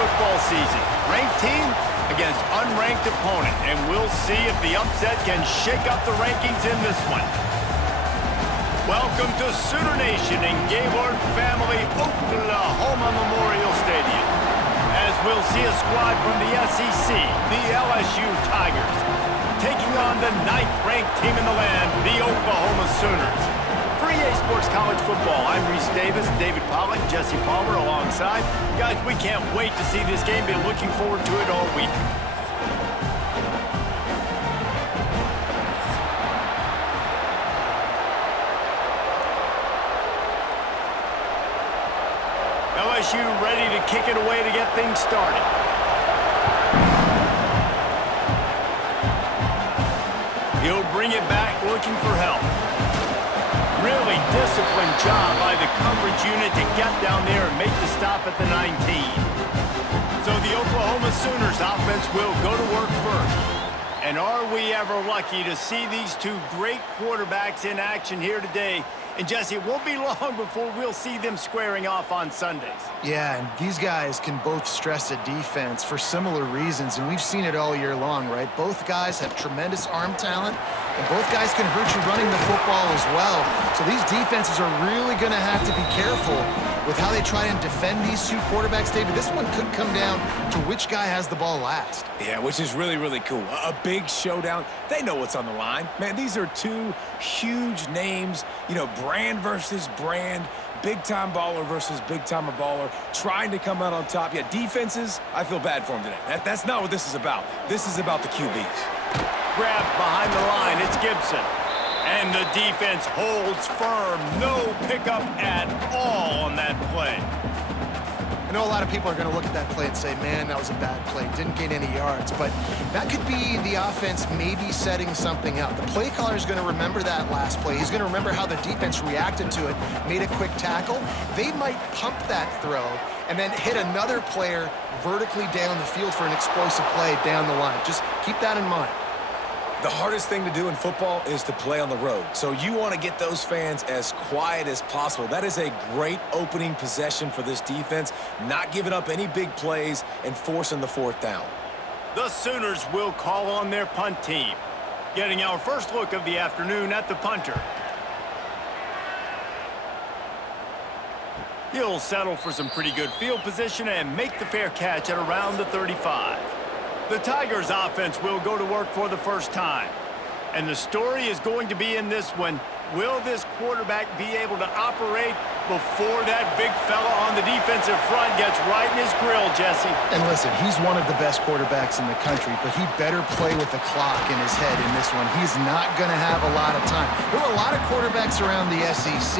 football season. Ranked team against unranked opponent, and we'll see if the upset can shake up the rankings in this one. Welcome to Sooner Nation in Gaylord Family Oklahoma Memorial Stadium, as we'll see a squad from the SEC, the LSU Tigers, taking on the 9th-ranked team in the land, the Oklahoma Sooners. For EA Sports College Football, I'm Reese Davis, David Pollack, Jesse Palmer alongside. Guys, we can't wait to see this game. Been looking forward to it all week. LSU ready to kick it away to get things started. He'll bring it back looking for help. Really disciplined job by the coverage unit to get down there and make the stop at the 19. So the Oklahoma Sooners offense will go to work first. And are we ever lucky to see these two great quarterbacks in action here today? And Jesse, it won't be long before we'll see them squaring off on Sundays. Yeah, and these guys can both stress a defense for similar reasons, and we've seen it all year long, right? Both guys have tremendous arm talent, and both guys can hurt you running the football as well. So these defenses are really going to have to be careful with how they try and defend these two quarterbacks, David. This one could come down to which guy has the ball last. Yeah, which is really, really cool. A big showdown. They know what's on the line. Man, these are two huge names, you know, brand versus brand, big-time baller versus big-timer baller, trying to come out on top. Yeah, defenses, I feel bad for them today. That's not what this is about. This is about the QBs. Grabbed behind the line, it's Gibson. And the defense holds firm. No pickup at all on that play. I know a lot of people are going to look at that play and say, man, that was a bad play. Didn't gain any yards. But that could be the offense maybe setting something up. The play caller is going to remember that last play. He's going to remember how the defense reacted to it, made a quick tackle. They might pump that throw and then hit another player vertically down the field for an explosive play down the line. Just keep that in mind. The hardest thing to do in football is to play on the road. So you want to get those fans as quiet as possible. That is a great opening possession for this defense, not giving up any big plays and forcing the fourth down. The Sooners will call on their punt team. Getting our first look of the afternoon at the punter. He'll settle for some pretty good field position and make the fair catch at around the 35. The Tigers offense will go to work for the first time. And the story is going to be in this one. Will this quarterback be able to operate before that big fella on the defensive front gets right in his grill, Jesse? And listen, he's one of the best quarterbacks in the country, but he better play with the clock in his head in this one. He's not going to have a lot of time. There were a lot of quarterbacks around the SEC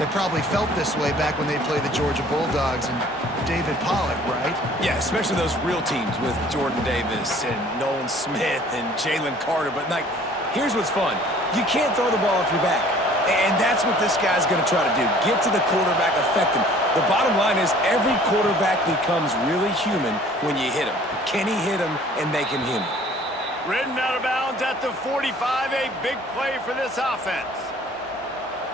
that probably felt this way back when they played the Georgia Bulldogs and David Pollack, right? Yeah, especially those real teams with Jordan Davis and Nolan Smith and Jalen Carter. But, like, here's what's fun. You can't throw the ball off your back. And that's what this guy's going to try to do. Get to the quarterback, affect him. The bottom line is every quarterback becomes really human when you hit him. Can he hit him and make him human? Ridden out of bounds at the 45, a big play for this offense.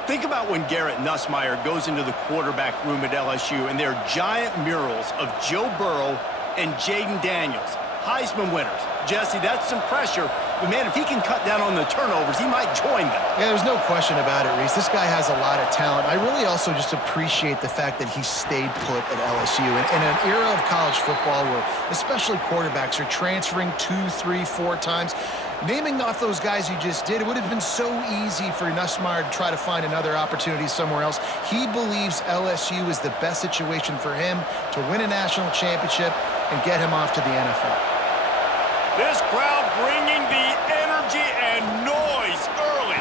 Think about when Garrett Nussmeier goes into the quarterback room at LSU and there are giant murals of Joe Burrow and Jaden Daniels, Heisman winners. Jesse, that's some pressure. But, man, if he can cut down on the turnovers, he might join them. Yeah, there's no question about it, Reese. This guy has a lot of talent. I really also just appreciate the fact that he stayed put at LSU. In an era of college football where especially quarterbacks are transferring 2, 3, 4 times, naming off those guys you just did, it would have been so easy for Nussmeier to try to find another opportunity somewhere else. He believes LSU is the best situation for him to win a national championship and get him off to the NFL. This crowd bringing the energy and noise early.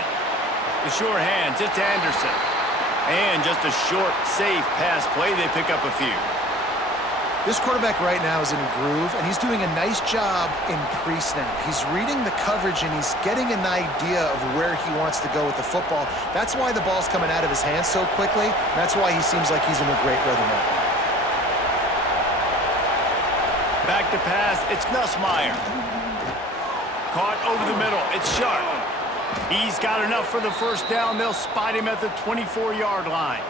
The sure hands, it's Anderson. And just a short, safe pass play. They pick up a few. This quarterback right now is in a groove, and he's doing a nice job in pre-snap. He's reading the coverage, and he's getting an idea of where he wants to go with the football. That's why the ball's coming out of his hands so quickly. That's why he seems like he's in a great rhythm right now. Back to pass, it's Nussmeier. Caught over the middle, it's Sharp. He's got enough for the first down. They'll spot him at the 24-yard line.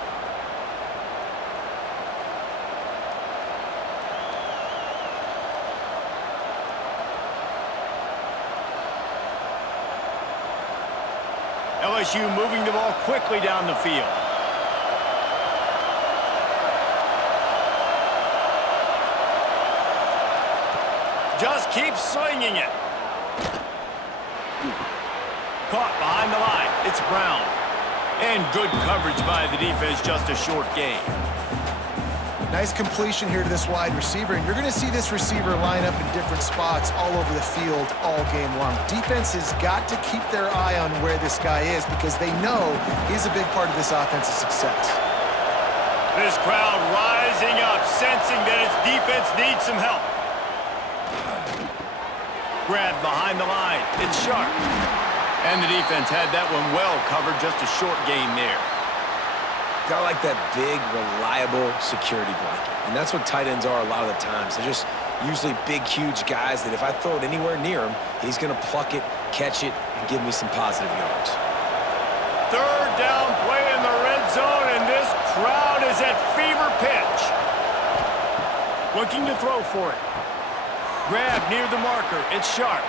LSU moving the ball quickly down the field. Just keep swinging it. Caught behind the line. It's Brown. And good coverage by the defense, just a short gain. Nice completion here to this wide receiver, and you're going to see this receiver line up in different spots all over the field all game long. Defense has got to keep their eye on where this guy is because they know he's a big part of this offensive success. This crowd rising up, sensing that its defense needs some help. Grab behind the line. It's sharp. And the defense had that one well covered, just a short gain there. Got like that big, reliable security blanket. And that's what tight ends are a lot of the times. They're just usually big, huge guys that if I throw it anywhere near him, he's going to pluck it, catch it, and give me some positive yards. Third down play in the red zone, and this crowd is at fever pitch. Looking to throw for it. Grab near the marker. It's sharp.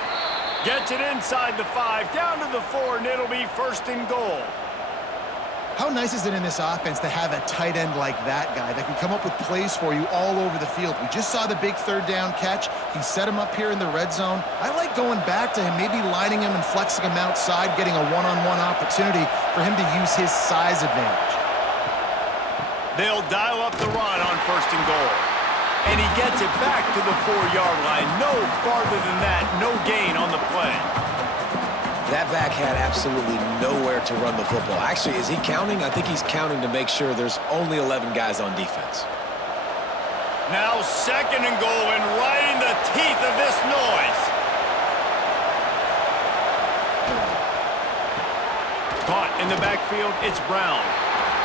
Gets it inside the 5, down to the 4, and it'll be first and goal. How nice is it in this offense to have a tight end like that guy that can come up with plays for you all over the field? We just saw the big third down catch. He set him up here in the red zone. I like going back to him, maybe lining him and flexing him outside, getting a one-on-one opportunity for him to use his size advantage. They'll dial up the run on first and goal. And he gets it back to the 4-yard line. No farther than that, no gain on the play. That back had absolutely nowhere to run the football. Actually, is he counting? I think he's counting to make sure there's only 11 guys on defense. Now second and goal, and right in the teeth of this noise. Caught in the backfield, it's Brown.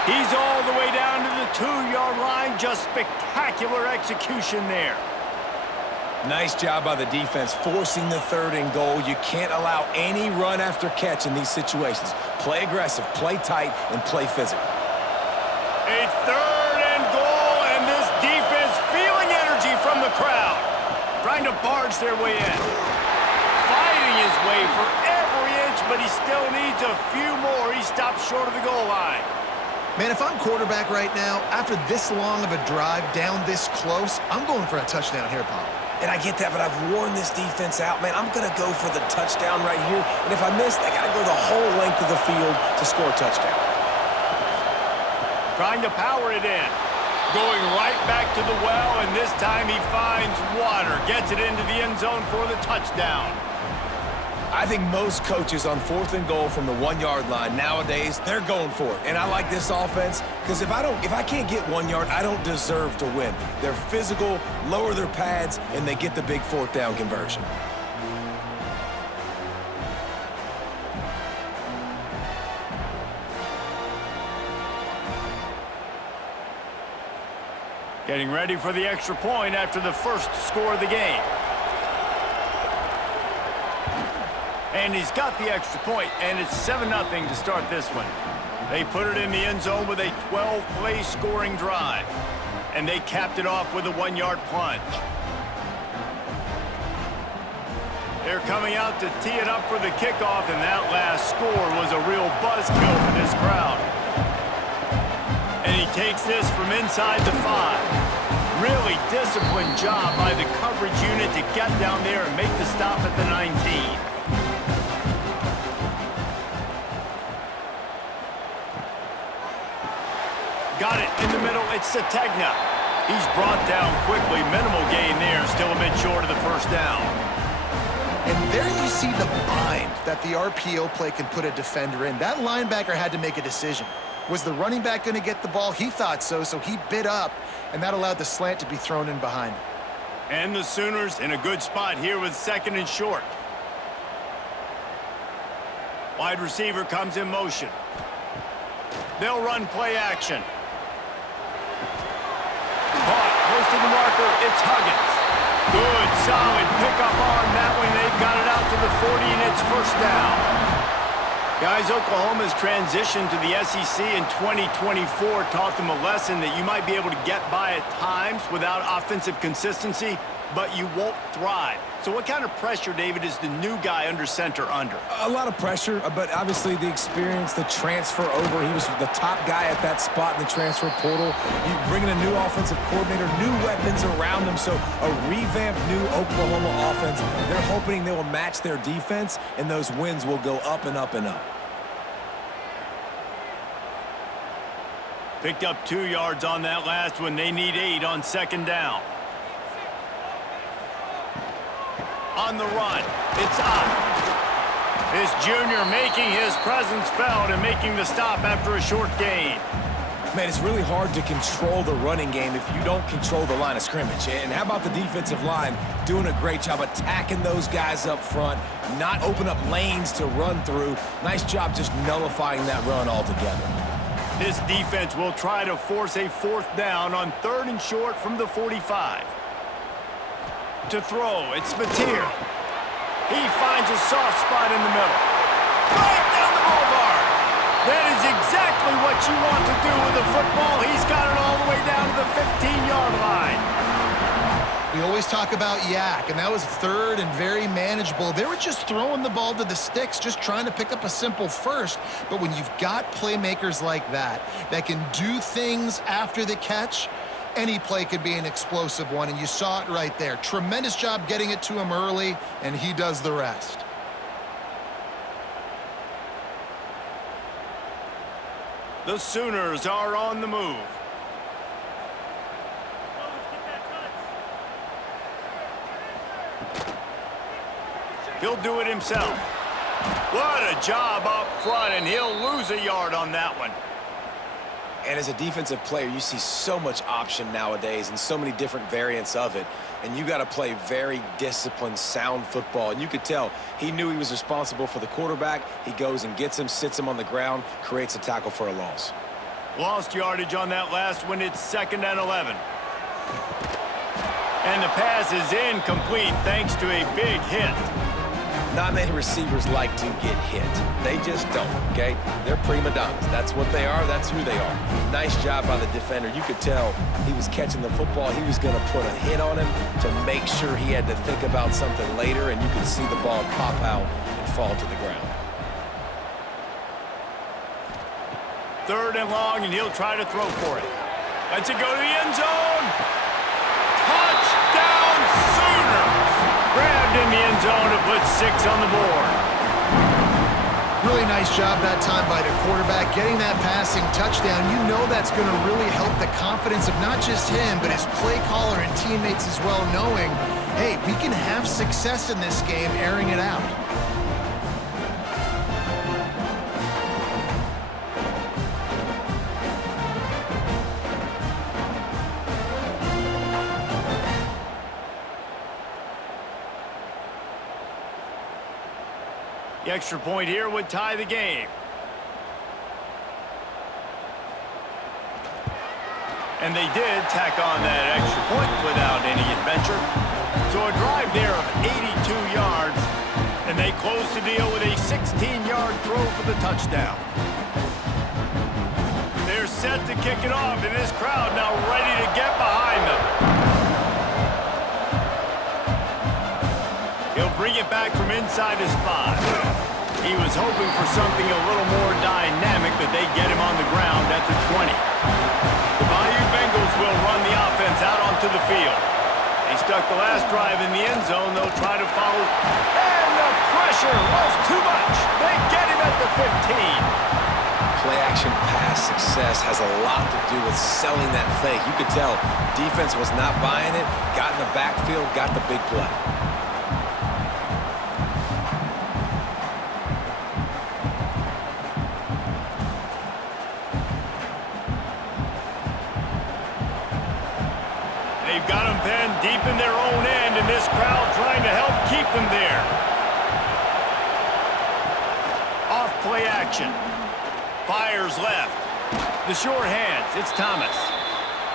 He's all the way down to the 2-yard line. Just spectacular execution there. Nice job by the defense forcing the third and goal. You can't allow any run after catch in these situations. Play aggressive, play tight, and play physical. A third and goal, and this defense feeling energy from the crowd. Trying to barge their way in. Fighting his way for every inch, but he still needs a few more. He stopped short of the goal line. Man, if I'm quarterback right now, after this long of a drive down this close, I'm going for a touchdown here, Pop. And I get that, but I've worn this defense out, man. I'm going to go for the touchdown right here. And if I miss, I got to go the whole length of the field to score a touchdown. Trying to power it in. Going right back to the well, and this time he finds water. Gets it into the end zone for the touchdown. I think most coaches on fourth and goal from the 1-yard line nowadays, they're going for it. And I like this offense because if I can't get 1 yard, I don't deserve to win. They're physical, lower their pads, and they get the big fourth down conversion. Getting ready for the extra point after the first score of the game. And he's got the extra point, and it's 7-0 to start this one. They put it in the end zone with a 12-play scoring drive. And they capped it off with a 1-yard plunge. They're coming out to tee it up for the kickoff, and that last score was a real buzzkill for this crowd. And he takes this from inside the 5. Really disciplined job by the coverage unit to get down there and make the stop at the 19. Got it in the middle. It's Sategna. He's brought down quickly. Minimal gain there. Still a bit short of the first down. And there you see the bind that the RPO play can put a defender in. That linebacker had to make a decision. Was the running back going to get the ball? He thought so, so he bit up, and that allowed the slant to be thrown in behind. And the Sooners in a good spot here with second and short. Wide receiver comes in motion. They'll run play action. Caught, close to the marker, it's Huggins. Good, solid pickup on that one. They've got it out to the 40, and it's first down. Guys, Oklahoma's transition to the SEC in 2024 taught them a lesson that you might be able to get by at times without offensive consistency, but you won't thrive. So what kind of pressure, David, is the new guy under center under? A lot of pressure, but obviously the experience, the transfer over. He was the top guy at that spot in the transfer portal. You bring in a new offensive coordinator, new weapons around him, so a revamped new Oklahoma offense. They're hoping they will match their defense, and those wins will go up and up and up. Picked up 2 yards on that last one. They need 8 on second down. On the run, it's up. This junior making his presence felt and making the stop after a short gain. Man, it's really hard to control the running game if you don't control the line of scrimmage. And how about the defensive line doing a great job attacking those guys up front, not open up lanes to run through. Nice job just nullifying that run altogether. This defense will try to force a 4th down on 3rd and short from the 45. To throw, it's Mateer. He finds a soft spot in the middle. Right down the boulevard. That is exactly what you want to do with a football. He's got it all the way down to the 15-yard line. We always talk about yak, and that was 3rd and very manageable. They were just throwing the ball to the sticks, just trying to pick up a simple first. But when you've got playmakers like that can do things after the catch, any play could be an explosive one, and you saw it right there. Tremendous job getting it to him early, and he does the rest. The Sooners are on the move. He'll do it himself. What a job up front, and he'll lose a yard on that one. And as a defensive player, you see so much option nowadays and so many different variants of it. And you got to play very disciplined, sound football. And you could tell he knew he was responsible for the quarterback. He goes and gets him, sits him on the ground, creates a tackle for a loss. Lost yardage on that last one. It's 2nd and 11. And the pass is incomplete thanks to a big hit. Not many receivers like to get hit. They just don't, okay? They're prima donnas. That's what they are. That's who they are. Nice job by the defender. You could tell he was catching the football. He was going to put a hit on him to make sure he had to think about something later, and you could see the ball pop out and fall to the ground. 3rd and long, and he'll try to throw for it. Lets it go to the end zone. Touchdown, Sooners! Grabbed in the end zone to put 6 on the board. Really nice job that time by the quarterback, getting that passing touchdown. You know that's going to really help the confidence of not just him, but his play caller and teammates as well, knowing, hey, we can have success in this game airing it out. The extra point here would tie the game. And they did tack on that extra point without any adventure. So a drive there of 82 yards, and they close the deal with a 16-yard throw for the touchdown. They're set to kick it off, and this crowd now ready to get behind them. He'll bring it back from inside his 5. He was hoping for something a little more dynamic, but they get him on the ground at the 20. The Bayou Bengals will run the offense out onto the field. They stuck the last drive in the end zone. They'll try to follow. And the pressure was too much. They get him at the 15. Play-action pass success has a lot to do with selling that fake. You could tell defense was not buying it, got in the backfield, got the big play. They've got them pinned deep in their own end, and this crowd trying to help keep them there. Off play action. Fires left. The short hands. It's Thomas.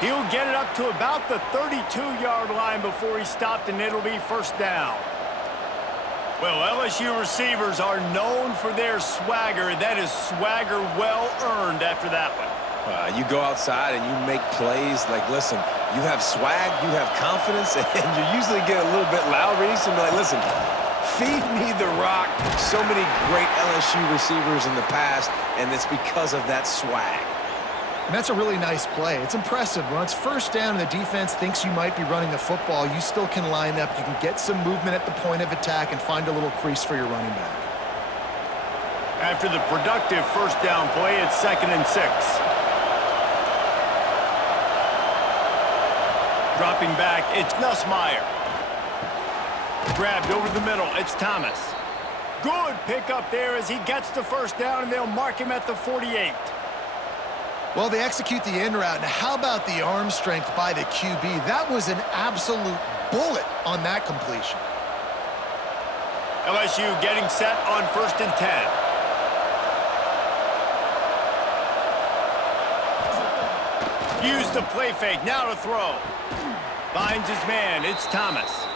He'll get it up to about the 32-yard line before he stopped, and it'll be 1st down. Well, LSU receivers are known for their swagger. That is swagger well earned after that one. You go outside and you make plays. Like, listen, you have swag, you have confidence, and you usually get a little bit loud, Reese, and be like, listen, feed me the rock. So many great LSU receivers in the past, and it's because of that swag. And that's a really nice play. It's impressive. When it's first down and the defense thinks you might be running the football, you still can line up. You can get some movement at the point of attack and find a little crease for your running back. After the productive first down play, it's 2nd and 6. Dropping back, it's Nussmeier. Grabbed over the middle, it's Thomas. Good pickup there as he gets the first down, and they'll mark him at the 48. Well, they execute the in route. Now, how about the arm strength by the QB? That was an absolute bullet on that completion. LSU getting set on 1st and 10. Use the play fake, now to throw. Finds his man, it's Thomas.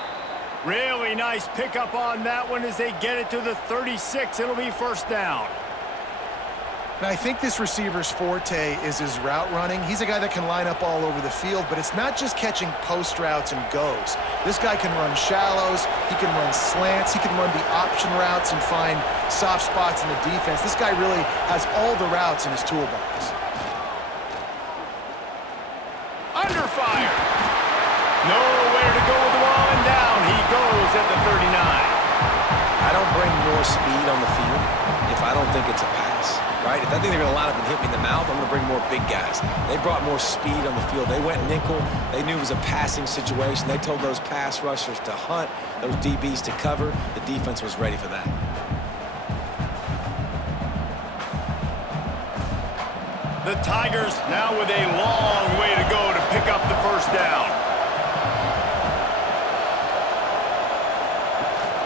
Really nice pickup on that one as they get it to the 36. It'll be first down. And I think this receiver's forte is his route running. He's a guy that can line up all over the field, but it's not just catching post routes and goes. This guy can run shallows, he can run slants, he can run the option routes and find soft spots in the defense. This guy really has all the routes in his toolbox. Under fire. Nowhere to go with the ball, and down he goes at the 39. I don't bring more speed on the field if I don't think it's a pass, right? If I think they're going to line up and hit me in the mouth, I'm going to bring more big guys. They brought more speed on the field. They went nickel. They knew it was a passing situation. They told those pass rushers to hunt, those DBs to cover. The defense was ready for that. The Tigers now with a long way to go to pick up the first down.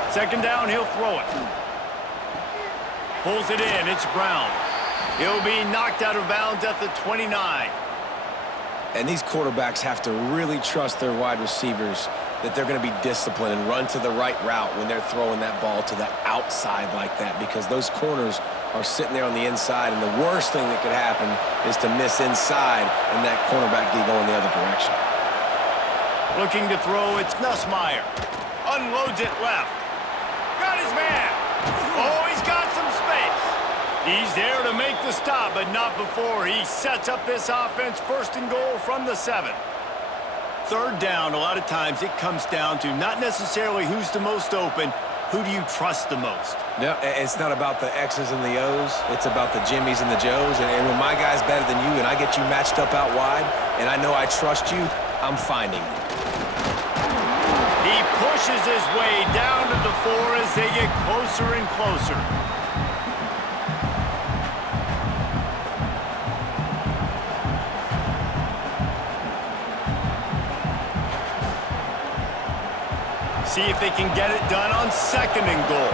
2nd down, he'll throw it. Pulls it in, it's Brown. He'll be knocked out of bounds at the 29. And these quarterbacks have to really trust their wide receivers that they're going to be disciplined and run to the right route when they're throwing that ball to the outside like that, because those corners are sitting there on the inside, and the worst thing that could happen is to miss inside and that cornerback be going the other direction. Looking to throw, it's Nussmeier. Unloads it left. Got his man. Oh, he's got some space. He's there to make the stop, but not before he sets up this offense. 1st and goal from the 7. 3rd down, a lot of times it comes down to not necessarily who's the most open, who do you trust the most? No, it's not about the X's and the O's. It's about the Jimmies and the Joes. And when my guy's better than you and I get you matched up out wide and I know I trust you, I'm finding you. He pushes his way down to the 4 as they get closer and closer. See if they can get it done on 2nd and goal.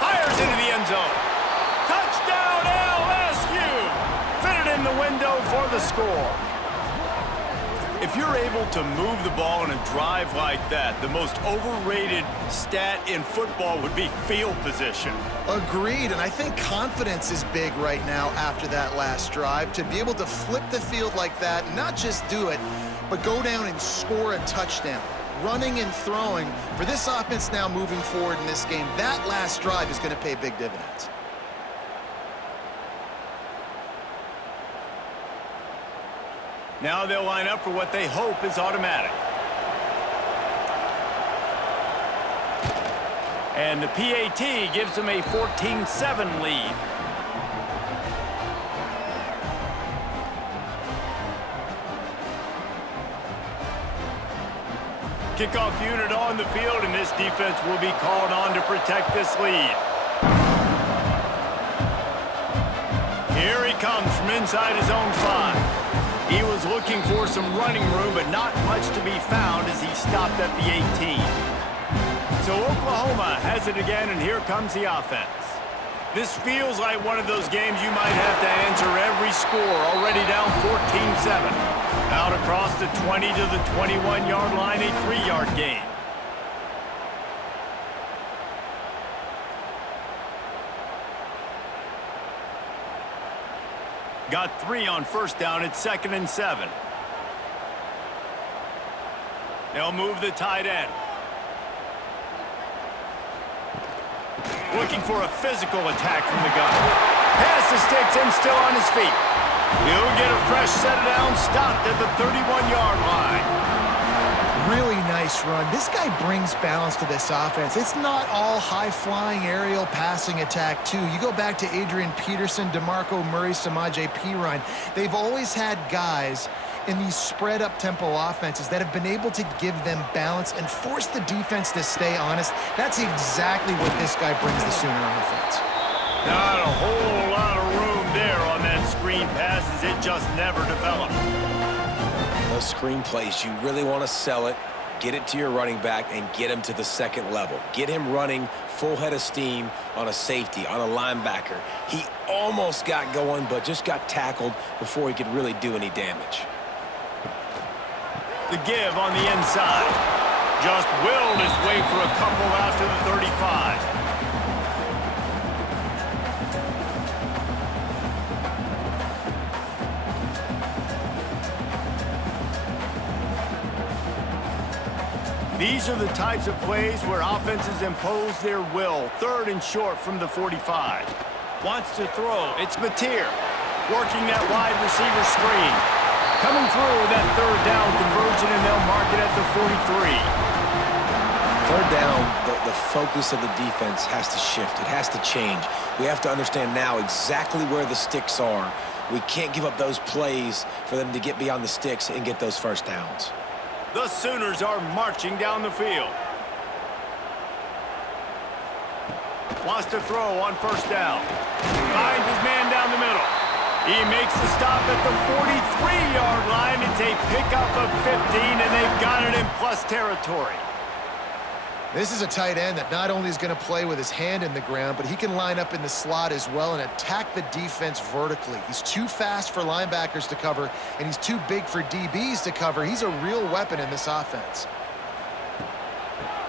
Fires into the end zone. Touchdown LSU! Fitted in the window for the score. If you're able to move the ball in a drive like that, the most overrated stat in football would be field position. Agreed, and I think confidence is big right now after that last drive. To be able to flip the field like that, not just do it, but go down and score a touchdown. Running and throwing, for this offense now moving forward in this game, that last drive is going to pay big dividends. Now they'll line up for what they hope is automatic. And the PAT gives them a 14-7 lead. Kickoff unit on the field, and this defense will be called on to protect this lead. Here he comes from inside his own 5. He was looking for some running room, but not much to be found as he stopped at the 18. So Oklahoma has it again, and here comes the offense. This feels like one of those games you might have to answer every score, already down 14-7. Out across the 20 to the 21-yard line, a 3-yard gain. Got 3 on first down at 2nd and 7. They'll move the tight end. Looking for a physical attack from the gun. Pass the sticks and still on his feet. He'll get a fresh set down, stopped at the 31-yard line. Really nice run. This guy brings balance to this offense. It's not all high-flying aerial passing attack, too. You go back to Adrian Peterson, DeMarco Murray, Samaje Perine. They've always had guys in these spread-up tempo offenses that have been able to give them balance and force the defense to stay honest. That's exactly what this guy brings the Sooner offense. Not a whole lot of room there on that screen passes. It just never developed. Those screen plays, you really want to sell it, get it to your running back, and get him to the second level. Get him running full head of steam on a safety, on a linebacker. He almost got going, but just got tackled before he could really do any damage. The give on the inside. Just willed his way for a couple out to the 35. These are the types of plays where offenses impose their will. 3rd and short from the 45. Wants to throw. It's Mateer. Working that wide receiver screen. Coming through that 3rd down conversion, and they'll mark it at the 43. 3rd down, the focus of the defense has to shift. It has to change. We have to understand now exactly where the sticks are. We can't give up those plays for them to get beyond the sticks and get those first downs. The Sooners are marching down the field. Wants to throw on first down. Finds his man down the middle. He makes the stop at the 43-yard line. It's a pickup of 15, and they've got it in plus territory. This is a tight end that not only is going to play with his hand in the ground, but he can line up in the slot as well and attack the defense vertically. He's too fast for linebackers to cover, and he's too big for DBs to cover. He's a real weapon in this offense.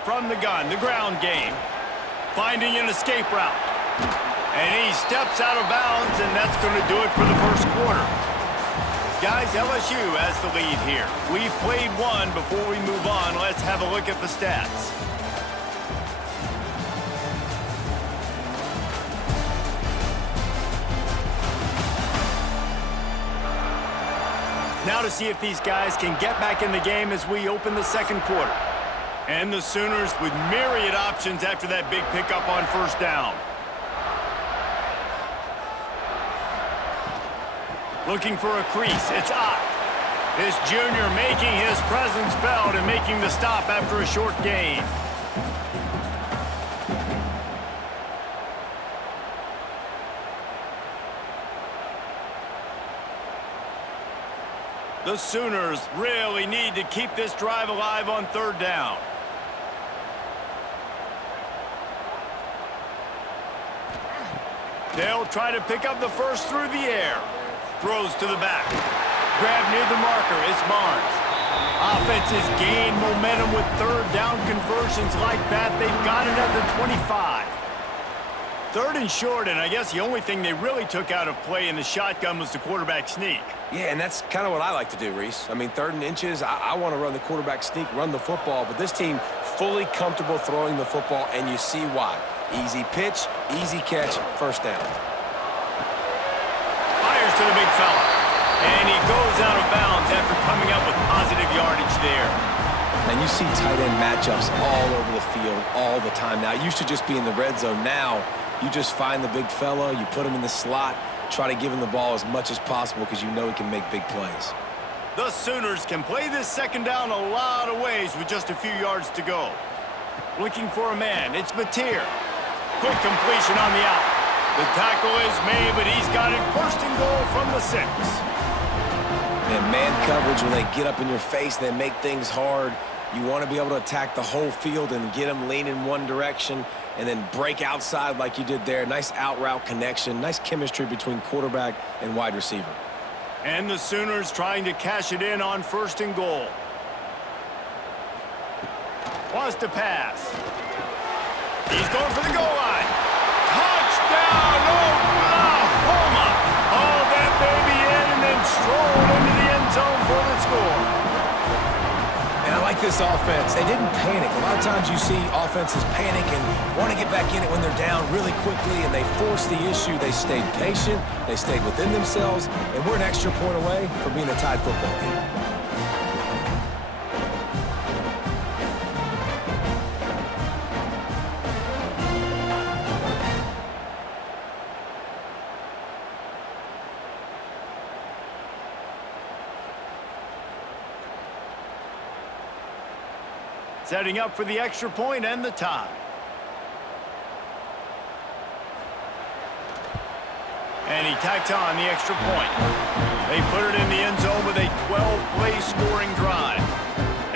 From the gun, the ground game. Finding an escape route. And he steps out of bounds, and that's going to do it for the first quarter. Guys, LSU has the lead here. We've played one. Before we move on, let's have a look at the stats. Now to see if these guys can get back in the game as we open the second quarter. And the Sooners with myriad options after that big pickup on first down. Looking for a crease. It's Ott. This junior making his presence felt and making the stop after a short gain. The Sooners really need to keep this drive alive on 3rd down. They'll try to pick up the first through the air. Throws to the back. Grab near the marker. It's Barnes. Offenses gain momentum with 3rd down conversions like that. They've got it at the 25. 3rd and short, and I guess the only thing they really took out of play in the shotgun was the quarterback sneak. Yeah, and that's kind of what I like to do, Reese. I mean, 3rd and inches, I want to run the quarterback sneak, run the football, but this team fully comfortable throwing the football, and you see why. Easy pitch, easy catch, first down. Fires to the big fella, and he goes out of bounds after coming up with positive yardage there. And you see tight end matchups all over the field all the time now. It used to just be in the red zone. Now you just find the big fella, you put him in the slot, try to give him the ball as much as possible because you know he can make big plays. The Sooners can play this second down a lot of ways with just a few yards to go. Looking for a man. It's Mateer. Quick completion on the out. The tackle is made, but he's got it 1st and goal from the 6. And man coverage, when they get up in your face, they make things hard. You want to be able to attack the whole field and get them leaning one direction and then break outside like you did there. Nice out route connection, nice chemistry between quarterback and wide receiver. And the Sooners trying to cash it in on 1st and goal. Wants to pass. He's going for the goal line. Touchdown, Oklahoma! Oh, that baby this offense. They didn't panic. A lot of times you see offenses panic and want to get back in it when they're down really quickly, and they forced the issue. They stayed patient. They stayed within themselves, and we're an extra point away from being a tied football game. Setting up for the extra point and the tie. And he tacks on the extra point. They put it in the end zone with a 12-play scoring drive.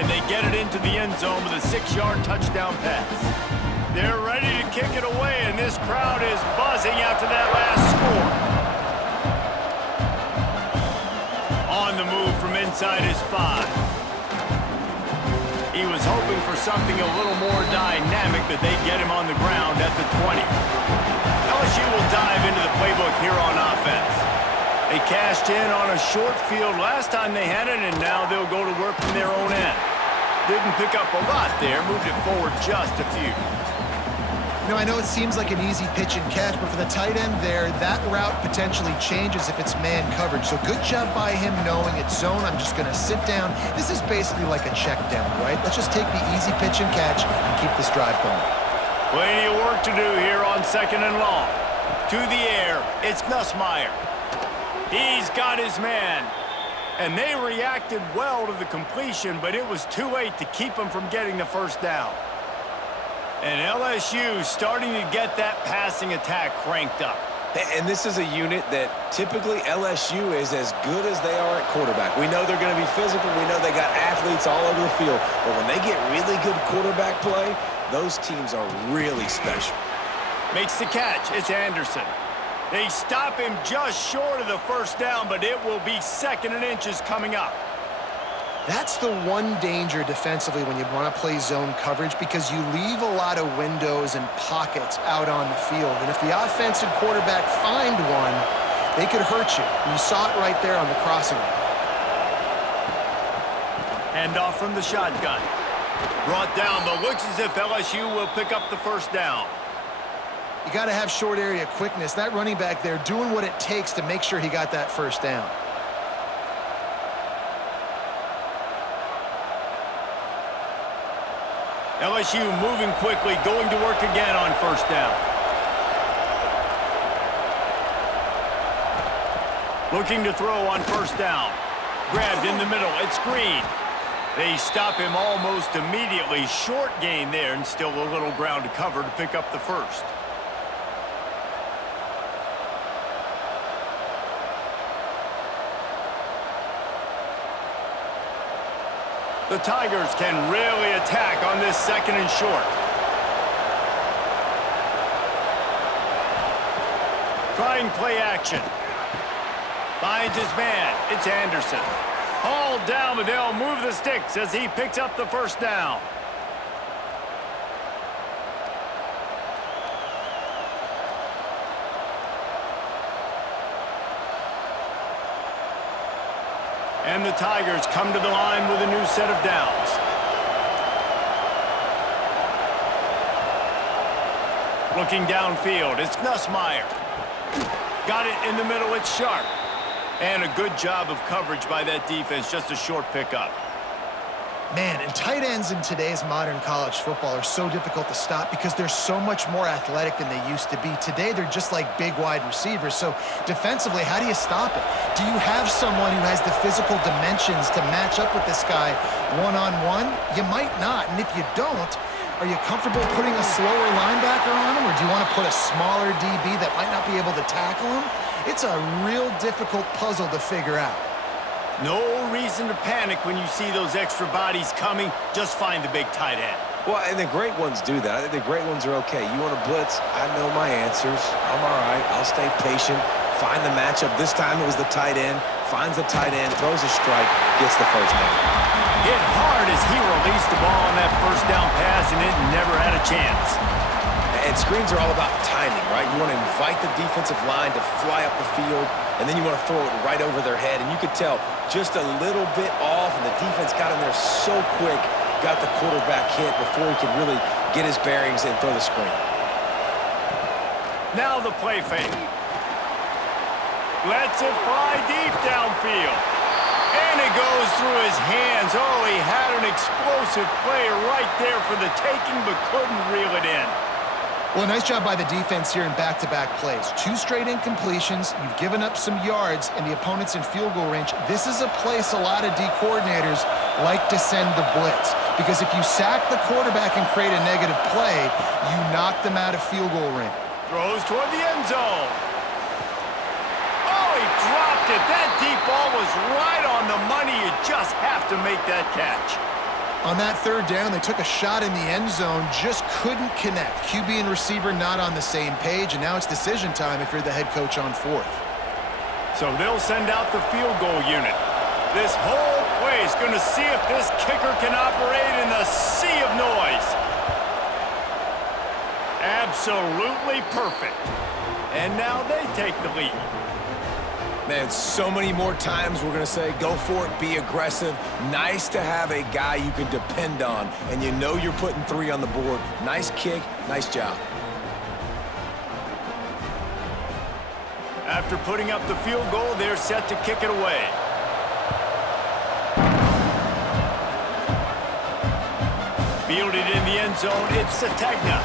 And they get it into the end zone with a 6-yard touchdown pass. They're ready to kick it away, and this crowd is buzzing after that last score. On the move from inside his 5. He was hoping for something a little more dynamic, but they get him on the ground at the 20. LSU will dive into the playbook here on offense. They cashed in on a short field last time they had it, and now they'll go to work from their own end. Didn't pick up a lot there, moved it forward just a few. You know, I know it seems like an easy pitch and catch, but for the tight end there, that route potentially changes if it's man coverage. So good job by him knowing it's zone. I'm just going to sit down. This is basically like a check down, right? Let's just take the easy pitch and catch and keep this drive going. Plenty of work to do here on 2nd and long. To the air, it's Nussmeier. He's got his man. And they reacted well to the completion, but it was too late to keep him from getting the first down. And LSU starting to get that passing attack cranked up. And this is a unit that typically LSU is as good as they are at quarterback. We know they're going to be physical. We know they got athletes all over the field. But when they get really good quarterback play, those teams are really special. Makes the catch. It's Anderson. They stop him just short of the first down, but it will be 2nd and inches coming up. That's the one danger defensively when you want to play zone coverage, because you leave a lot of windows and pockets out on the field. And if the offensive quarterback find one, they could hurt you. And you saw it right there on the crossing line. Hand off from the shotgun. Brought down, but looks as if LSU will pick up the first down. You got to have short area quickness. That running back there doing what it takes to make sure he got that first down. LSU moving quickly, going to work again on first down. Looking to throw on first down. Grabbed in the middle, it's Green. They stop him almost immediately. Short gain there, and still a little ground to cover to pick up the first. The Tigers can really attack on this 2nd and short. Trying play action. Finds his man. It's Anderson. Hauled down, but they'll move the sticks as he picks up the first down. And the Tigers come to the line with a new set of downs. Looking downfield, it's Nussmeier. Got it in the middle, it's Sharp. And a good job of coverage by that defense, just a short pickup. Man, and tight ends in today's modern college football are so difficult to stop because they're so much more athletic than they used to be. Today, they're just like big wide receivers. So defensively, how do you stop it? Do you have someone who has the physical dimensions to match up with this guy one-on-one? You might not. And if you don't, are you comfortable putting a slower linebacker on him, or do you want to put a smaller DB that might not be able to tackle him? It's a real difficult puzzle to figure out. No reason to panic when you see those extra bodies coming. Just find the big tight end. Well, and the great ones do that. I think the great ones are okay. You want to blitz? I know my answers. I'm all right. I'll stay patient. Find the matchup. This time it was the tight end. Finds the tight end, throws a strike, gets the first down. Hit hard as he released the ball on that first down pass, and it never had a chance. And screens are all about timing, right? You want to invite the defensive line to fly up the field, and then you want to throw it right over their head. And you could tell just a little bit off, and the defense got in there so quick, got the quarterback hit before he could really get his bearings and throw the screen. Now the play fake. Lets it fly deep downfield. And it goes through his hands. Oh, he had an explosive play right there for the taking, but couldn't reel it in. Well, nice job by the defense here in back-to-back plays. 2 straight incompletions. You've given up some yards, and the opponent's in field goal range. This is a place a lot of D coordinators like to send the blitz, because if you sack the quarterback and create a negative play, you knock them out of field goal range. Throws toward the end zone. Oh, he dropped it. That deep ball was right on the money. You just have to make that catch. On that 3rd down, they took a shot in the end zone, just couldn't connect. QB and receiver not on the same page, and now it's decision time if you're the head coach on 4th. So they'll send out the field goal unit. This whole play is going to see if this kicker can operate in the sea of noise. Absolutely perfect. And now they take the lead. Man, so many more times we're going to say, go for it, be aggressive. Nice to have a guy you can depend on, and you know you're putting 3 on the board. Nice kick, nice job. After putting up the field goal, they're set to kick it away. Fielded in the end zone, it's Sategna.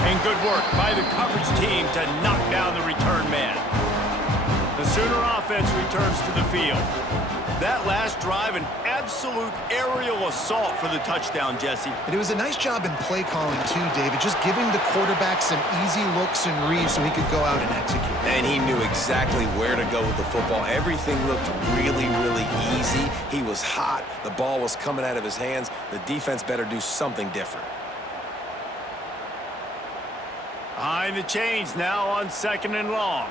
And good work by the coverage team to knock down the return man. The Sooner offense returns to the field. That last drive, an absolute aerial assault for the touchdown, Jesse. And it was a nice job in play calling too, David, just giving the quarterback some easy looks and reads so he could go out and execute. And he knew exactly where to go with the football. Everything looked really, really easy. He was hot. The ball was coming out of his hands. The defense better do something different. Behind the chains now on 2nd and long.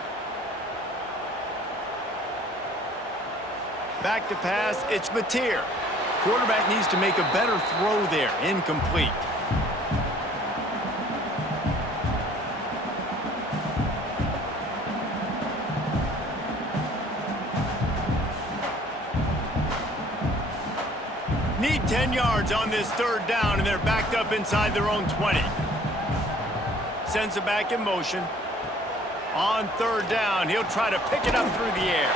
Back to pass, it's Mateer. Quarterback needs to make a better throw there. Incomplete. Need 10 yards on this 3rd down, and they're backed up inside their own 20. Sends it back in motion. On 3rd down, he'll try to pick it up through the air.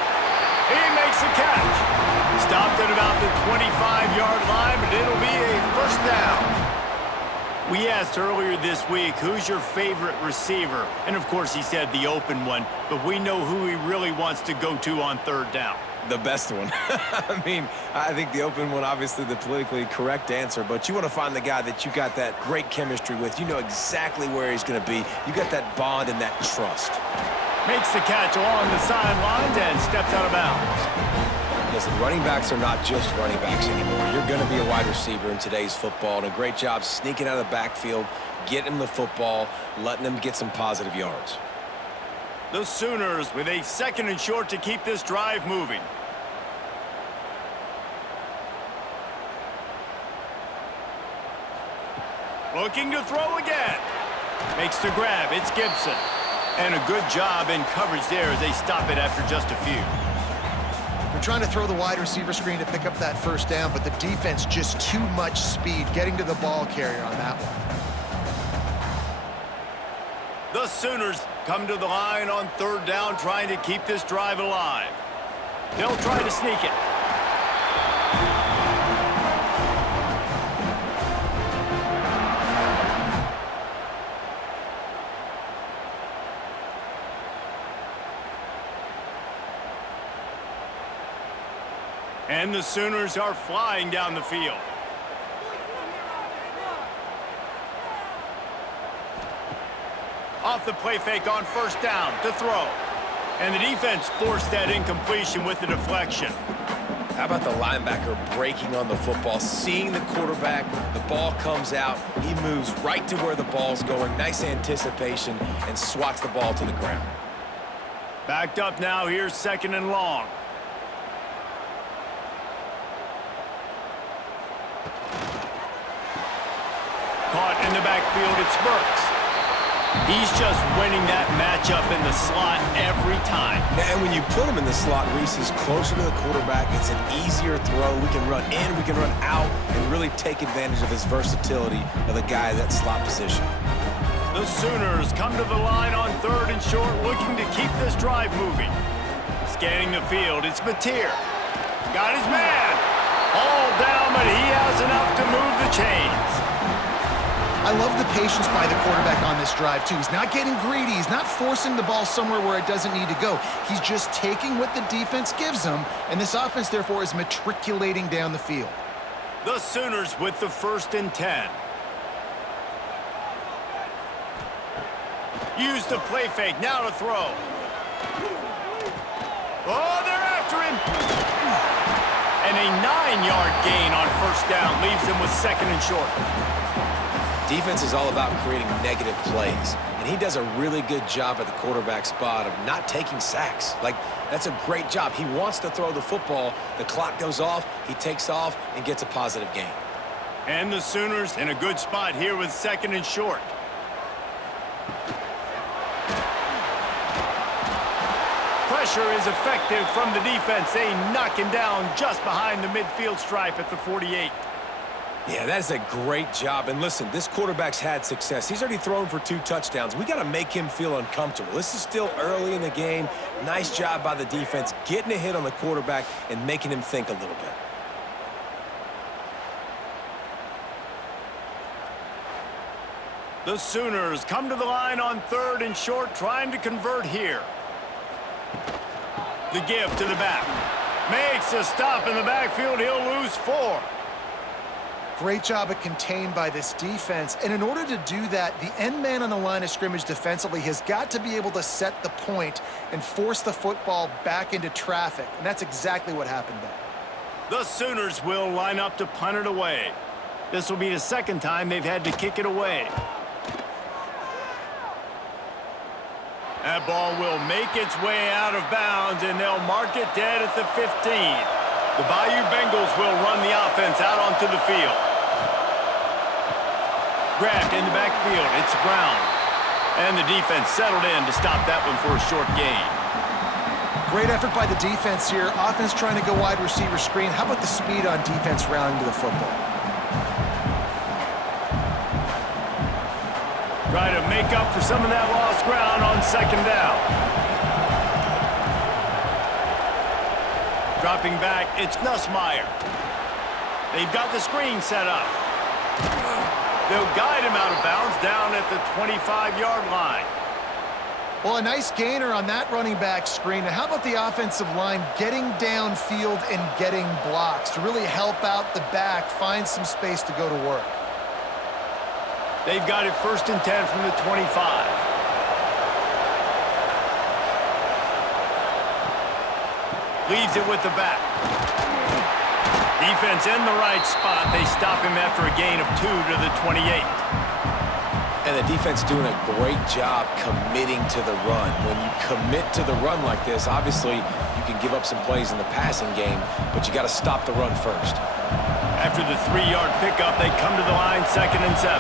He makes the catch. Stopped at about the 25-yard line, but it'll be a 1st down. We asked earlier this week, who's your favorite receiver? And, of course, he said the open one, but we know who he really wants to go to on 3rd down. The best one. I mean, I think the open one, obviously the politically correct answer, but you want to find the guy that you got that great chemistry with. You know exactly where he's going to be. You got that bond and that trust. Makes the catch along the sidelines and steps out of bounds. Listen, running backs are not just running backs anymore. You're going to be a wide receiver in today's football, and a great job sneaking out of the backfield, getting the football, letting them get some positive yards. The Sooners with a 2nd and short to keep this drive moving. Looking to throw again. Makes the grab. It's Gibson. And a good job in coverage there as they stop it after just a few. They're trying to throw the wide receiver screen to pick up that 1st down, but the defense just too much speed getting to the ball carrier on that one. The Sooners come to the line on 3rd down, trying to keep this drive alive. They'll try to sneak it. And the Sooners are flying down the field. Off the play fake on 1st down to throw. And the defense forced that incompletion with the deflection. How about the linebacker breaking on the football, seeing the quarterback, the ball comes out, he moves right to where the ball's going, nice anticipation, and swats the ball to the ground. Backed up now, here's 2nd and long. Caught in the backfield, it's Burks. He's just winning that matchup in the slot every time. And when you put him in the slot, Reese is closer to the quarterback. It's an easier throw. We can run in, we can run out, and really take advantage of his versatility of the guy at that slot position. The Sooners come to the line on 3rd and short, looking to keep this drive moving. Scanning the field, it's Mateer. Got his man. All down, but he has enough to move the chains. I love the patience by the quarterback on this drive, too. He's not getting greedy. He's not forcing the ball somewhere where it doesn't need to go. He's just taking what the defense gives him, and this offense, therefore, is matriculating down the field. The Sooners with the 1st and 10. Use the play fake. Now to throw. Oh, they're after him. And a 9-yard gain on 1st down leaves them with 2nd and short. Defense is all about creating negative plays, and he does a really good job at the quarterback spot of not taking sacks. Like, that's a great job. He wants to throw the football. The clock goes off, he takes off, and gets a positive gain. And the Sooners in a good spot here with 2nd and short. Pressure is effective from the defense. They knock him down just behind the midfield stripe at the 48. Yeah, that is a great job. And listen, this quarterback's had success. He's already thrown for 2 touchdowns. We got to make him feel uncomfortable. This is still early in the game. Nice job by the defense, getting a hit on the quarterback and making him think a little bit. The Sooners come to the line on 3rd and short, trying to convert here. The give to the back. Makes a stop in the backfield. He'll lose 4. Great job at contained by this defense. And in order to do that, the end man on the line of scrimmage defensively has got to be able to set the point and force the football back into traffic. And that's exactly what happened there. The Sooners will line up to punt it away. This will be the 2nd time they've had to kick it away. That ball will make its way out of bounds, and they'll mark it dead at the 15. The Bayou Bengals will run the offense out onto the field. Grabbed in the backfield, it's Brown. And the defense settled in to stop that one for a short gain. Great effort by the defense here. Offense trying to go wide receiver screen. How about the speed on defense rounding to the football? Try to make up for some of that lost ground on 2nd down. Dropping back, it's Nussmeier. They've got the screen set up. They'll guide him out of bounds down at the 25-yard line. Well, a nice gainer on that running back screen. Now, how about the offensive line getting downfield and getting blocks to really help out the back, find some space to go to work? They've got it 1st and 10 from the 25. Leaves it with the back. Defense in the right spot. They stop him after a gain of 2 to the 28. And the defense doing a great job committing to the run. When you commit to the run like this, obviously you can give up some plays in the passing game, but you got to stop the run first. After the 3-yard pickup, they come to the line 2nd and 7.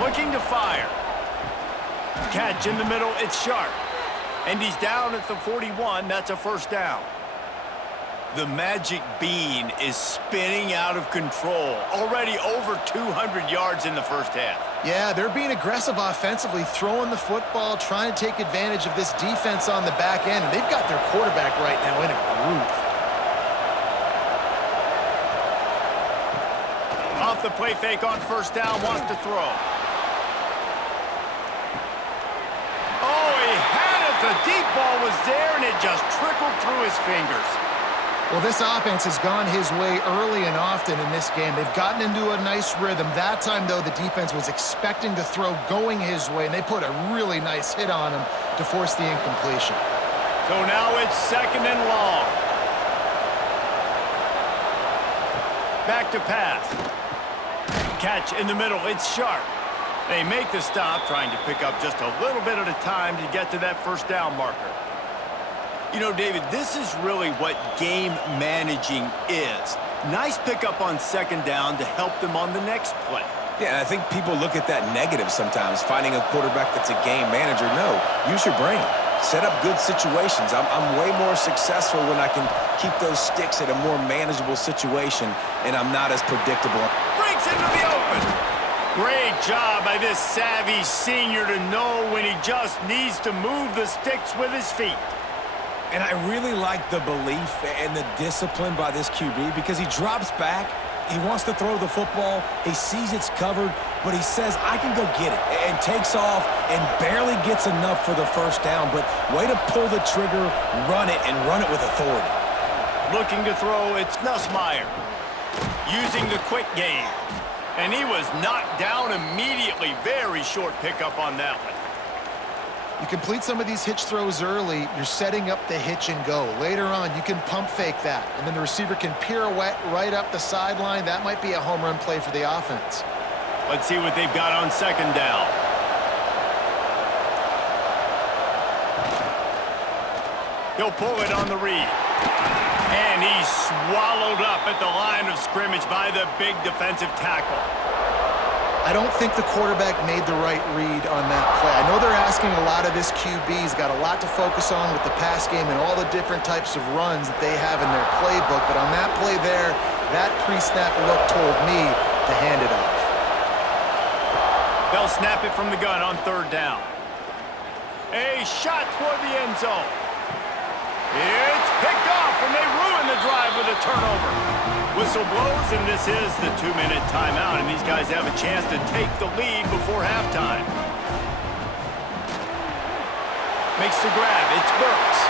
Looking to fire. Catch in the middle, it's Sharp. And he's down at the 41. That's a 1st down. The magic bean is spinning out of control. Already over 200 yards in the 1st half. Yeah, they're being aggressive offensively, throwing the football, trying to take advantage of this defense on the back end. And they've got their quarterback right now in a groove. Off the play fake on 1st down, wants to throw. Oh, he had it. The deep ball was there, and it just trickled through his fingers. Well, this offense has gone his way early and often in this game. They've gotten into a nice rhythm. That time, though, the defense was expecting to throw going his way, and they put a really nice hit on him to force the incompletion. So now it's 2nd and long. Back to pass. Catch in the middle. It's Sharp. They make the stop, trying to pick up just a little bit at a time to get to that 1st down marker. You know, David, this is really what game managing is. Nice pickup on 2nd down to help them on the next play. Yeah, I think people look at that negative sometimes, finding a quarterback that's a game manager. No, use your brain. Set up good situations. I'm way more successful when I can keep those sticks at a more manageable situation, and I'm not as predictable. Breaks into the open. Great job by this savvy senior to know when he just needs to move the sticks with his feet. And I really like the belief and the discipline by this QB because he drops back. He wants to throw the football. He sees it's covered, but he says, I can go get it, and takes off and barely gets enough for the first down. But way to pull the trigger, run it, and run it with authority. Looking to throw, it's Nussmeier. Using the quick game. And he was knocked down immediately. Very short pickup on that one. You complete some of these hitch throws early, you're setting up the hitch and go. Later on, you can pump fake that, and then the receiver can pirouette right up the sideline. That might be a home run play for the offense. Let's see what they've got on second down. He'll pull it on the read. And he's swallowed up at the line of scrimmage by the big defensive tackle. I don't think the quarterback made the right read on that play. I know they're asking a lot of this QB. He's got a lot to focus on with the pass game and all the different types of runs that they have in their playbook. But on that play there, that pre-snap look told me to hand it off. They'll snap it from the gun on third down. A shot toward the end zone. It's picked off, and they ruin the drive with a turnover. Whistle blows, and this is the 2-minute timeout, and these guys have a chance to take the lead before halftime. Makes the grab. It's Burks.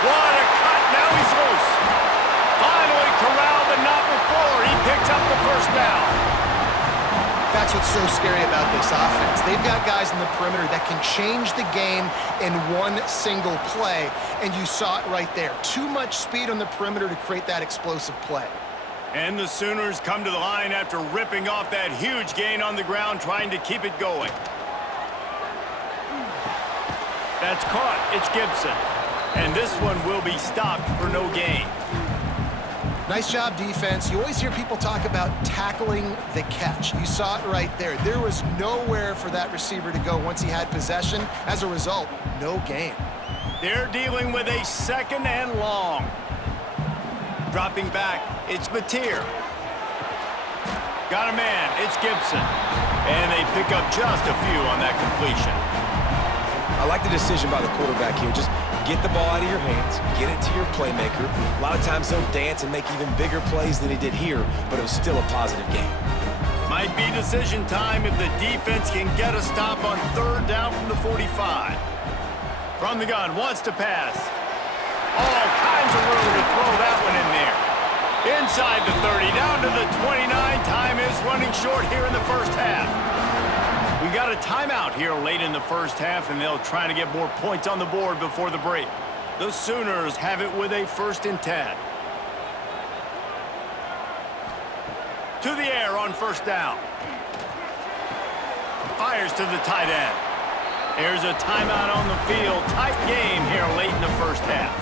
What a cut. Now he's loose. Finally corralled, but not before. He picks up the first down. That's what's so scary about this offense. They've got guys in the perimeter that can change the game in one single play, and you saw it right there. Too much speed on the perimeter to create that explosive play. And the Sooners come to the line after ripping off that huge gain on the ground, trying to keep it going. That's caught. It's Gibson. And this one will be stopped for no gain. Nice job, defense. You always hear people talk about tackling the catch. You saw it right there. There was nowhere for that receiver to go once he had possession. As a result, no gain. They're dealing with a second and long. Dropping back, it's Mateer. Got a man, it's Gibson. And they pick up just a few on that completion. I like the decision by the quarterback here. Just get the ball out of your hands, get it to your playmaker. A lot of times he'll dance and make even bigger plays than he did here, but it was still a positive game. Might be decision time if the defense can get a stop on third down from the 45. From the gun, wants to pass. All kinds of room to throw that one in there. Inside the 30, down to the 29. Time is running short here in the first half. We got a timeout here late in the first half, and they'll try to get more points on the board before the break. The Sooners have it with a 1st and 10. To the air on first down. Fires to the tight end. There's a timeout on the field. Tight game here late in the first half.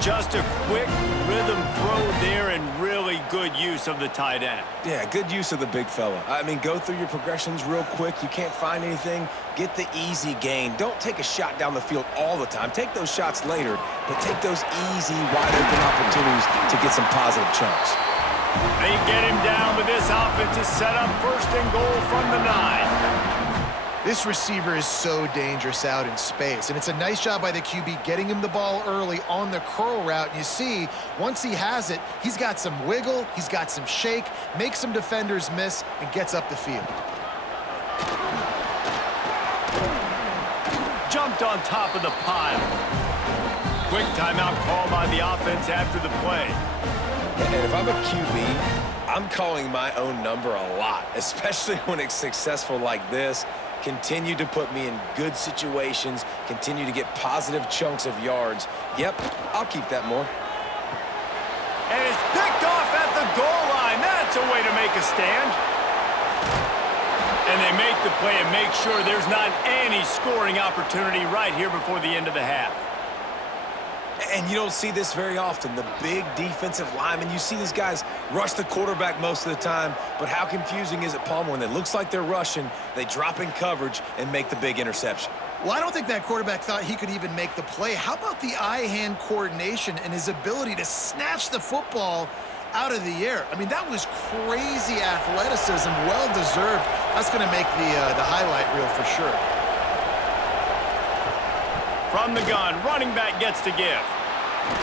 Just a quick rhythm throw there and really good use of the tight end. Yeah, good use of the big fella. I mean, go through your progressions real quick. You can't find anything. Get the easy gain. Don't take a shot down the field all the time. Take those shots later, but take those easy, wide-open opportunities to get some positive chunks. They get him down, but this offense is set up 1st and goal from the 9. This receiver is so dangerous out in space, and it's a nice job by the QB getting him the ball early on the curl route. And you see, once he has it, he's got some wiggle, he's got some shake, makes some defenders miss, and gets up the field. Jumped on top of the pile. Quick timeout call by the offense after the play. And if I'm a QB, I'm calling my own number a lot, especially when it's successful like this. Continue to put me in good situations, continue to get positive chunks of yards. Yep, I'll keep that more. And it's picked off at the goal line. That's a way to make a stand. And they make the play and make sure there's not any scoring opportunity right here before the end of the half. And you don't see this very often. The big defensive linemen, you see these guys rush the quarterback most of the time, but how confusing is it, Palmer, when it looks like they're rushing, they drop in coverage and make the big interception? Well, I don't think that quarterback thought he could even make the play. How about the eye-hand coordination and his ability to snatch the football out of the air? I mean, that was crazy athleticism, well-deserved. That's going to make the highlight reel for sure. From the gun, running back gets to give.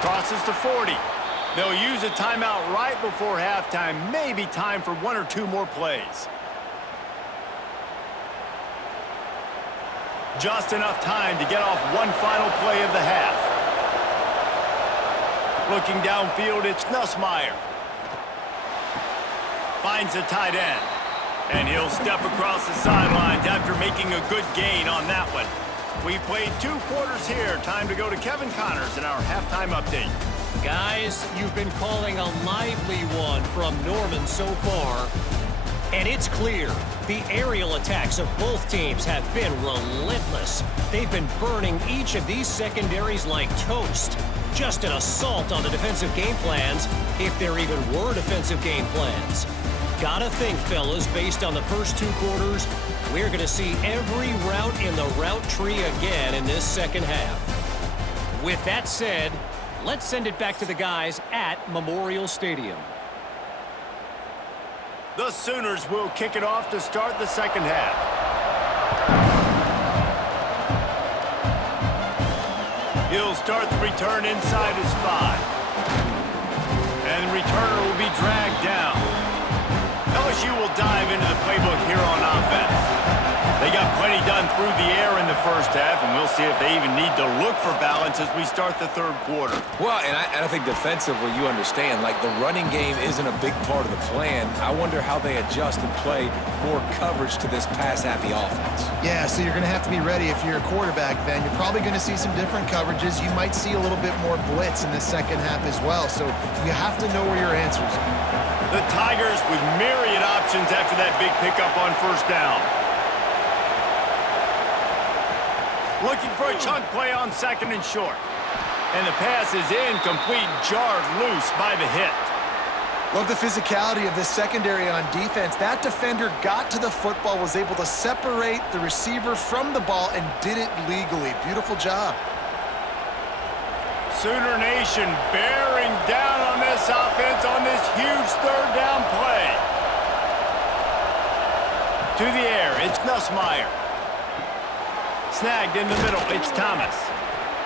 Crosses to 40. They'll use a timeout right before halftime. Maybe time for 1 or 2 more plays. Just enough time to get off one final play of the half. Looking downfield, it's Nussmeier. Finds the tight end. And he'll step across the sidelines after making a good gain on that one. We've played 2 quarters here. Time to go to Kevin Connors in our halftime update. Guys, you've been calling a lively one from Norman so far. And it's clear, the aerial attacks of both teams have been relentless. They've been burning each of these secondaries like toast. Just an assault on the defensive game plans, if there even were defensive game plans. Gotta think, fellas, based on the first 2 quarters, we're going to see every route in the route tree again in this second half. With that said, let's send it back to the guys at Memorial Stadium. The Sooners will kick it off to start the second half. He'll start the return inside his 5. And the returner will be dragged down. LSU will dive into the playbook here on offense. They got plenty done through the air in the first half, and we'll see if they even need to look for balance as we start the third quarter. Well, and I think defensively, you understand, like the running game isn't a big part of the plan. I wonder how they adjust and play more coverage to this pass-happy offense. Yeah, so you're going to have to be ready if you're a quarterback then. You're probably going to see some different coverages. You might see a little bit more blitz in the second half as well, so you have to know where your answers are. The Tigers with myriad options after that big pickup on first down. Looking for a chunk play on second and short. And the pass is incomplete, jarred loose by the hit. Love the physicality of this secondary on defense. That defender got to the football, was able to separate the receiver from the ball, and did it legally. Beautiful job. Sooner Nation bearing down on this offense on this huge third down play. To the air, it's Nussmeier. Snagged in the middle, it's Thomas.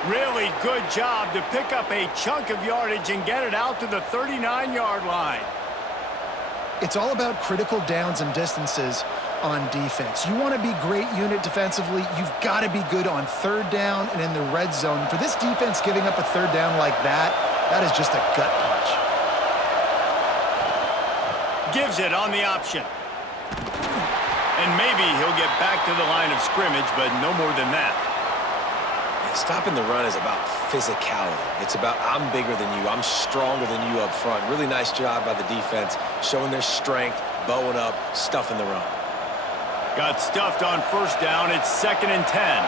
Really good job to pick up a chunk of yardage and get it out to the 39-yard line. It's all about critical downs and distances on defense. You want to be great unit defensively, you've got to be good on third down and in the red zone. For this defense giving up a third down like that, that is just a gut punch. Gives it on the option. And maybe he'll get back to the line of scrimmage, but no more than that. Stopping the run is about physicality. It's about I'm bigger than you, I'm stronger than you up front. Really nice job by the defense, showing their strength, bowing up, stuffing the run. Got stuffed on first down. It's 2nd and 10.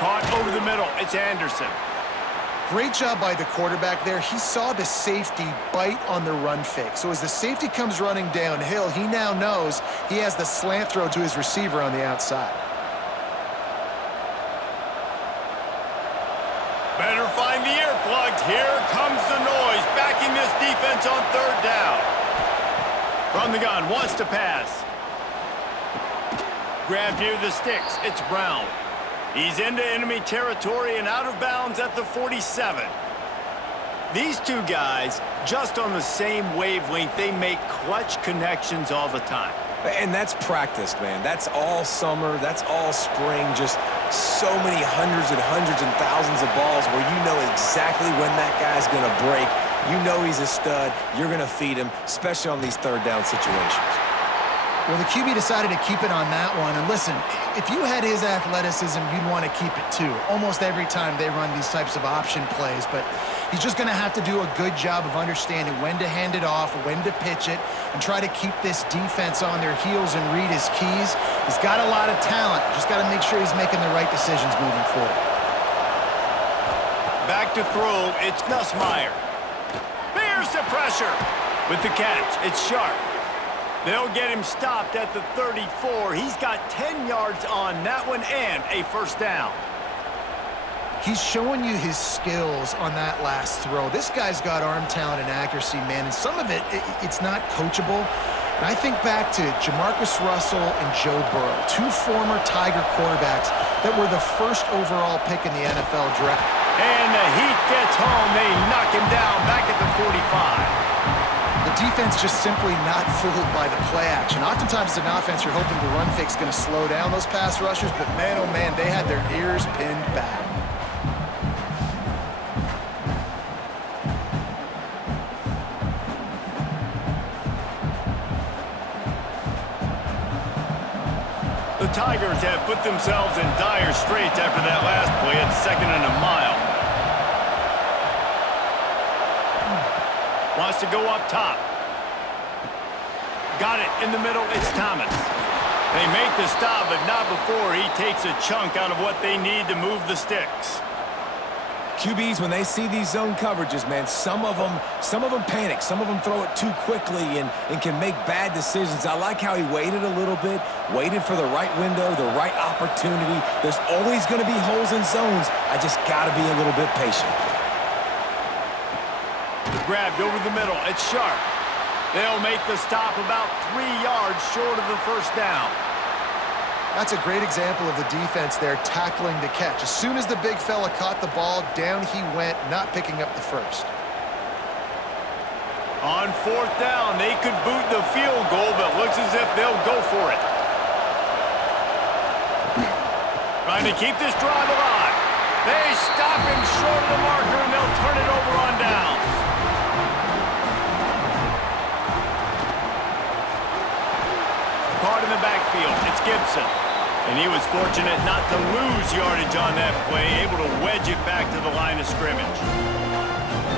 Caught over the middle. It's Anderson. Great job by the quarterback there. He saw the safety bite on the run fake. So as the safety comes running downhill, he now knows he has the slant throw to his receiver on the outside. Better find the earplugs. Here comes the noise, backing this defense on third down. From the gun, wants to pass. Grab near the sticks. It's Brown. He's into enemy territory and out of bounds at the 47. These two guys, just on the same wavelength, they make clutch connections all the time. And that's practiced, man. That's all summer. That's all spring. Just so many hundreds and thousands of balls where you know exactly when that guy's going to break. You know he's a stud. You're going to feed him, especially on these third down situations. Well, the QB decided to keep it on that one. And listen, if you had his athleticism, you'd want to keep it too. Almost every time they run these types of option plays. But he's just going to have to do a good job of understanding when to hand it off, when to pitch it, and try to keep this defense on their heels and read his keys. He's got a lot of talent. Just got to make sure he's making the right decisions moving forward. Back to throw, it's Nussmeier. There's the pressure. With the catch, it's Sharp. They'll get him stopped at the 34. He's got 10 yards on that one and a first down. He's showing you his skills on that last throw. This guy's got arm talent and accuracy, man, and some of it's not coachable. And I think back to Jamarcus Russell and Joe Burrow, two former Tiger quarterbacks that were the first overall pick in the NFL draft. And the heat gets home. They knock him down back at the 45. The defense just simply not fooled by the play action. Oftentimes as an offense, you're hoping the run fake's going to slow down those pass rushers, but man, oh man, they had their ears pinned back. The Tigers have put themselves in dire straits after that last play at 2nd and a mile. Wants to go up top. Got it in the middle. It's Thomas. They make the stop, but not before he takes a chunk out of what they need to move the sticks. QBs, when they see these zone coverages, man, some of them panic. Some of them throw it too quickly and can make bad decisions. I like how he waited a little bit, waited for the right window, the right opportunity. There's always going to be holes in zones. I just got to be a little bit patient. Grabbed over the middle. It's Sharp. They'll make the stop about 3 yards short of the first down. That's a great example of the defense there tackling the catch. As soon as the big fella caught the ball, down he went, not picking up the first. On 4th down, they could boot the field goal, but looks as if they'll go for it. Trying to keep this drive alive. They stop him short of the marker, and they'll turn it over on downs. Caught in the backfield, it's Gibson. And he was fortunate not to lose yardage on that play, able to wedge it back to the line of scrimmage.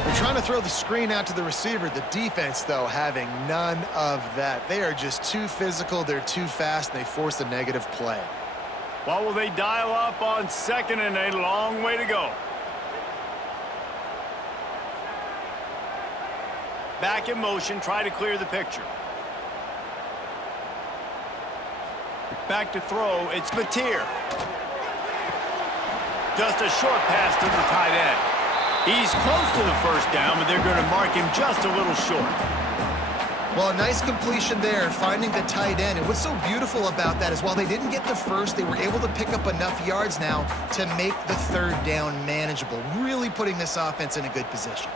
They're trying to throw the screen out to the receiver. The defense, though, having none of that. They are just too physical, they're too fast, and they force a negative play. What will they dial up on 2nd and a long way to go? Back in motion, try to clear the picture. Back to throw, it's Mateer. Just a short pass to the tight end. He's close to the first down, but they're going to mark him just a little short. Well, a nice completion there, finding the tight end. And what's so beautiful about that is while they didn't get the first, they were able to pick up enough yards now to make the 3rd down manageable, really putting this offense in a good position.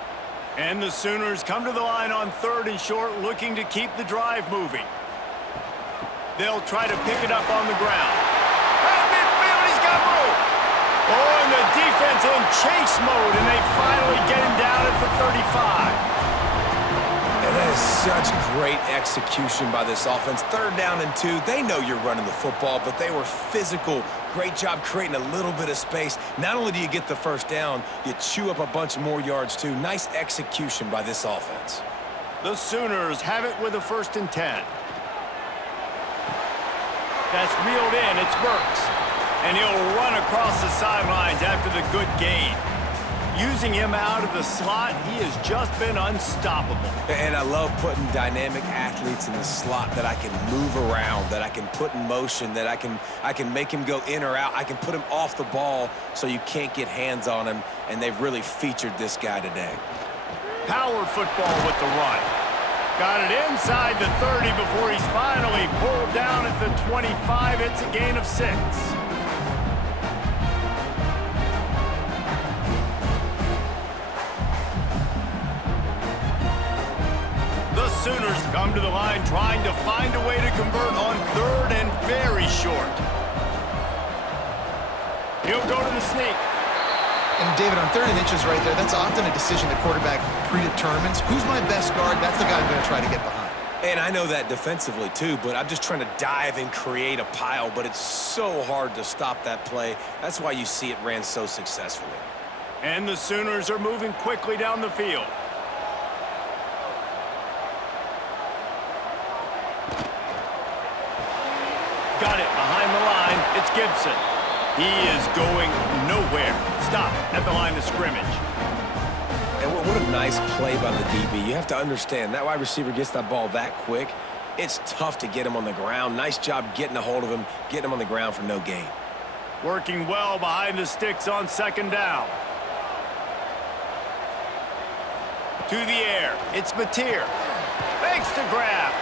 And the Sooners come to the line on 3rd and short, looking to keep the drive moving. They'll try to pick it up on the ground. At midfield, he's got room. Oh, and the defense in chase mode, and they finally get him down at the 35. And that is such great execution by this offense. 3rd down and 2. They know you're running the football, but they were physical. Great job creating a little bit of space. Not only do you get the first down, you chew up a bunch more yards, too. Nice execution by this offense. The Sooners have it with a 1st and 10. That's reeled in. It's Burks. And he'll run across the sidelines after the good gain. Using him out of the slot, he has just been unstoppable. And I love putting dynamic athletes in the slot that I can move around, that I can put in motion, that I can make him go in or out. I can put him off the ball so you can't get hands on him, and they've really featured this guy today. Power football with the run. Got it inside the 30 before he's finally pulled down at the 25. It's a gain of 6. The Sooners come to the line trying to find a way to convert on 3rd and very short. He'll go to the sneak. And David, on 3rd and inches right there, that's often a decision the quarterback predetermines. Who's my best guard? That's the guy I'm going to try to get behind. And I know that defensively, too, but I'm just trying to dive and create a pile, but it's so hard to stop that play. That's why you see it ran so successfully. And the Sooners are moving quickly down the field. Got it behind behind the line. It's Gibson. He is going nowhere. Stop at the line of scrimmage. And what a nice play by the DB. You have to understand, that wide receiver gets that ball that quick. It's tough to get him on the ground. Nice job getting a hold of him, getting him on the ground for no gain. Working well behind the sticks on second down. To the air. It's Mateer. Makes the grab.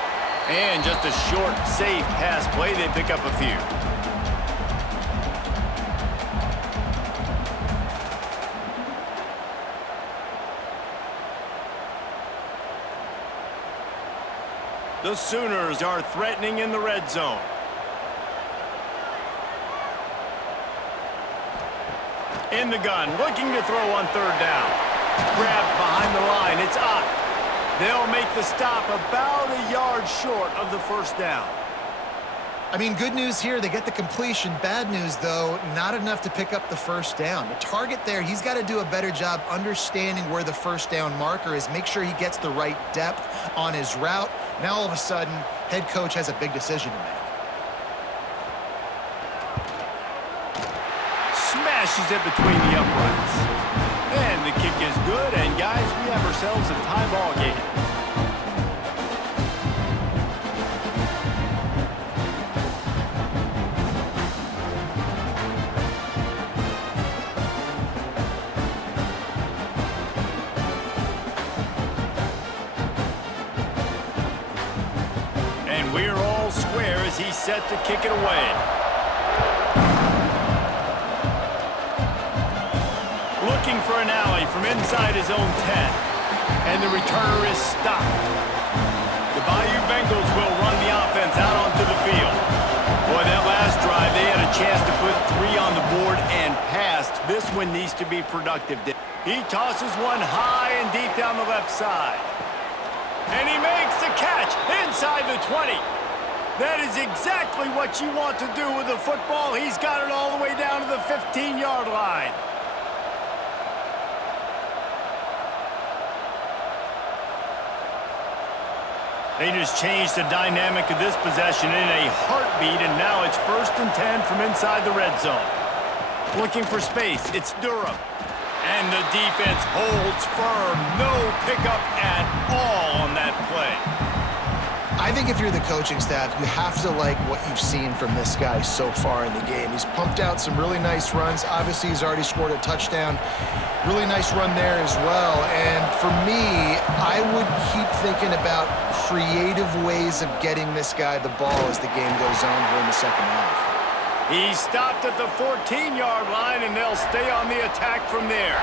And just a short, safe pass play. They pick up a few. The Sooners are threatening in the red zone. In the gun, looking to throw on third down. Grabbed behind the line, it's up. They'll make the stop about a yard short of the first down. I mean, good news here, they get the completion. Bad news, though, not enough to pick up the first down. The target there, he's got to do a better job understanding where the first down marker is, make sure he gets the right depth on his route. Now, all of a sudden, head coach has a big decision to make. Smashes it between the uprights. And the kick is good, and guys, we have ourselves a tie ball game. And we're all square as he's set to kick it away. Looking for an alley from inside his own 10. And the returner is stopped. The Bayou Bengals will run the offense out onto the field. Boy, that last drive, they had a chance to put 3 on the board and passed. This one needs to be productive. He tosses one high and deep down the left side. And he makes the catch inside the 20. That is exactly what you want to do with the football. He's got it all the way down to the 15-yard line. They just changed the dynamic of this possession in a heartbeat, and now it's 1st and 10 from inside the red zone. Looking for space, it's Durham. And the defense holds firm. No pickup at all on that play. I think if you're the coaching staff, you have to like what you've seen from this guy so far in the game. He's pumped out some really nice runs. Obviously, he's already scored a touchdown. Really nice run there as well. And for me, I would keep thinking about creative ways of getting this guy the ball as the game goes on here in the second half. He stopped at the 14-yard line, and they'll stay on the attack from there.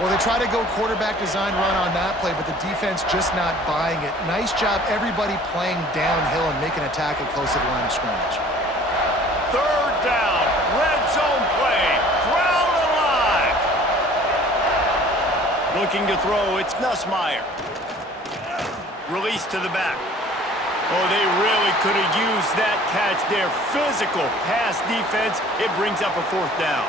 Well, they try to go quarterback design run on that play, but the defense just not buying it. Nice job, everybody playing downhill and making a tackle close to the line of scrimmage. Third down, red zone play, crowd alive. Looking to throw, it's Nussmeier. Release to the back. Oh, they really could have used that catch there. Physical pass defense, it brings up a 4th down.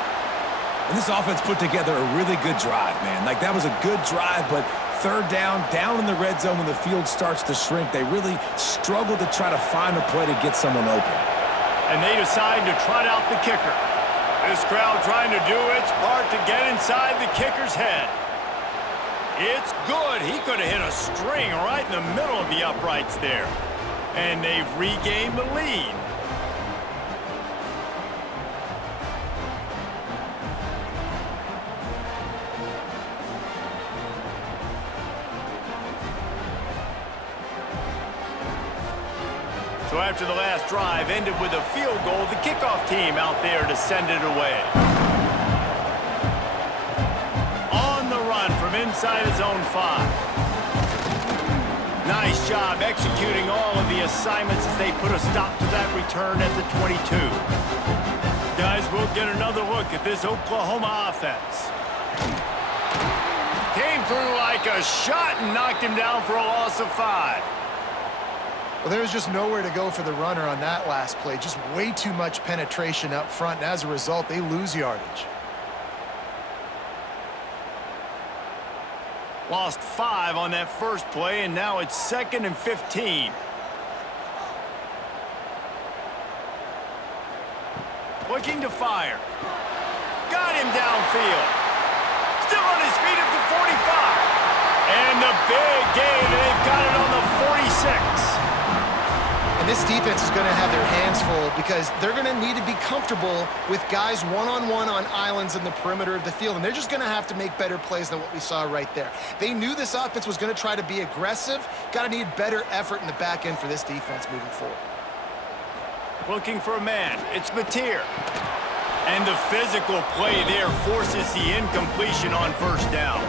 And this offense put together a really good drive, man. Like, that was a good drive, but third down in the red zone when the field starts to shrink, they really struggle to try to find a play to get someone open. And they decide to trot out the kicker. This crowd trying to do its part to get inside the kicker's head. It's good. He could have hit a string right in the middle of the uprights there. And they've regained the lead. So after the last drive ended with a field goal, the kickoff team out there to send it away. On the run from inside his own 5. Nice job executing all of the assignments as they put a stop to that return at the 22. Guys, we'll get another look at this Oklahoma offense. Came through like a shot and knocked him down for a loss of 5. Well, there was just nowhere to go for the runner on that last play. Just way too much penetration up front, and as a result, they lose yardage. Lost 5 on that first play, and now it's 2nd and 15. Looking to fire. Got him downfield. Still on his feet at the 45. And the big gain, and they've got it on the 46. And this defense is going to have their hands full because they're going to need to be comfortable with guys one-on-one on islands in the perimeter of the field. And they're just going to have to make better plays than what we saw right there. They knew this offense was going to try to be aggressive. Got to need better effort in the back end for this defense moving forward. Looking for a man. It's Mateer. And the physical play there forces the incompletion on first down.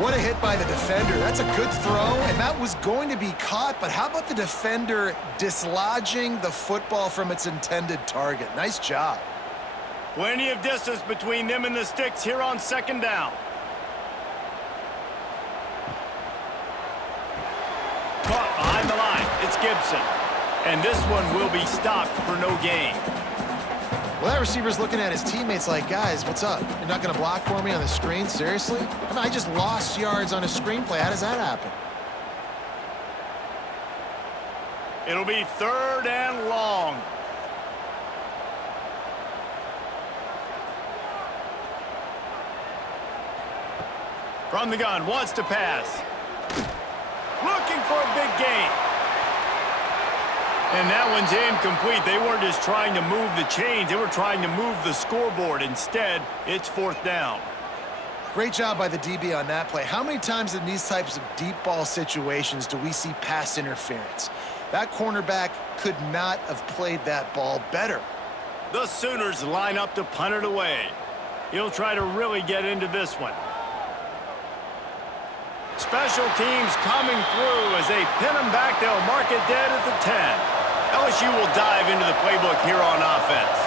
What a hit by the defender. That's a good throw, and that was going to be caught, but how about the defender dislodging the football from its intended target? Nice job. Plenty of distance between them and the sticks here on second down. Caught behind the line. It's Gibson. And this one will be stopped for no gain. Well, that receiver's looking at his teammates like, guys, what's up? You're not going to block for me on the screen? Seriously? I mean, I just lost yards on a screenplay. How does that happen? It'll be 3rd and long. From the gun, wants to pass. Looking for a big gain. And that one's incomplete. They weren't just trying to move the chains. They were trying to move the scoreboard. Instead, it's 4th down. Great job by the DB on that play. How many times in these types of deep ball situations do we see pass interference? That cornerback could not have played that ball better. The Sooners line up to punt it away. He'll try to really get into this one. Special teams coming through as they pin him back. They'll mark it dead at the 10. LSU will dive into the playbook here on offense.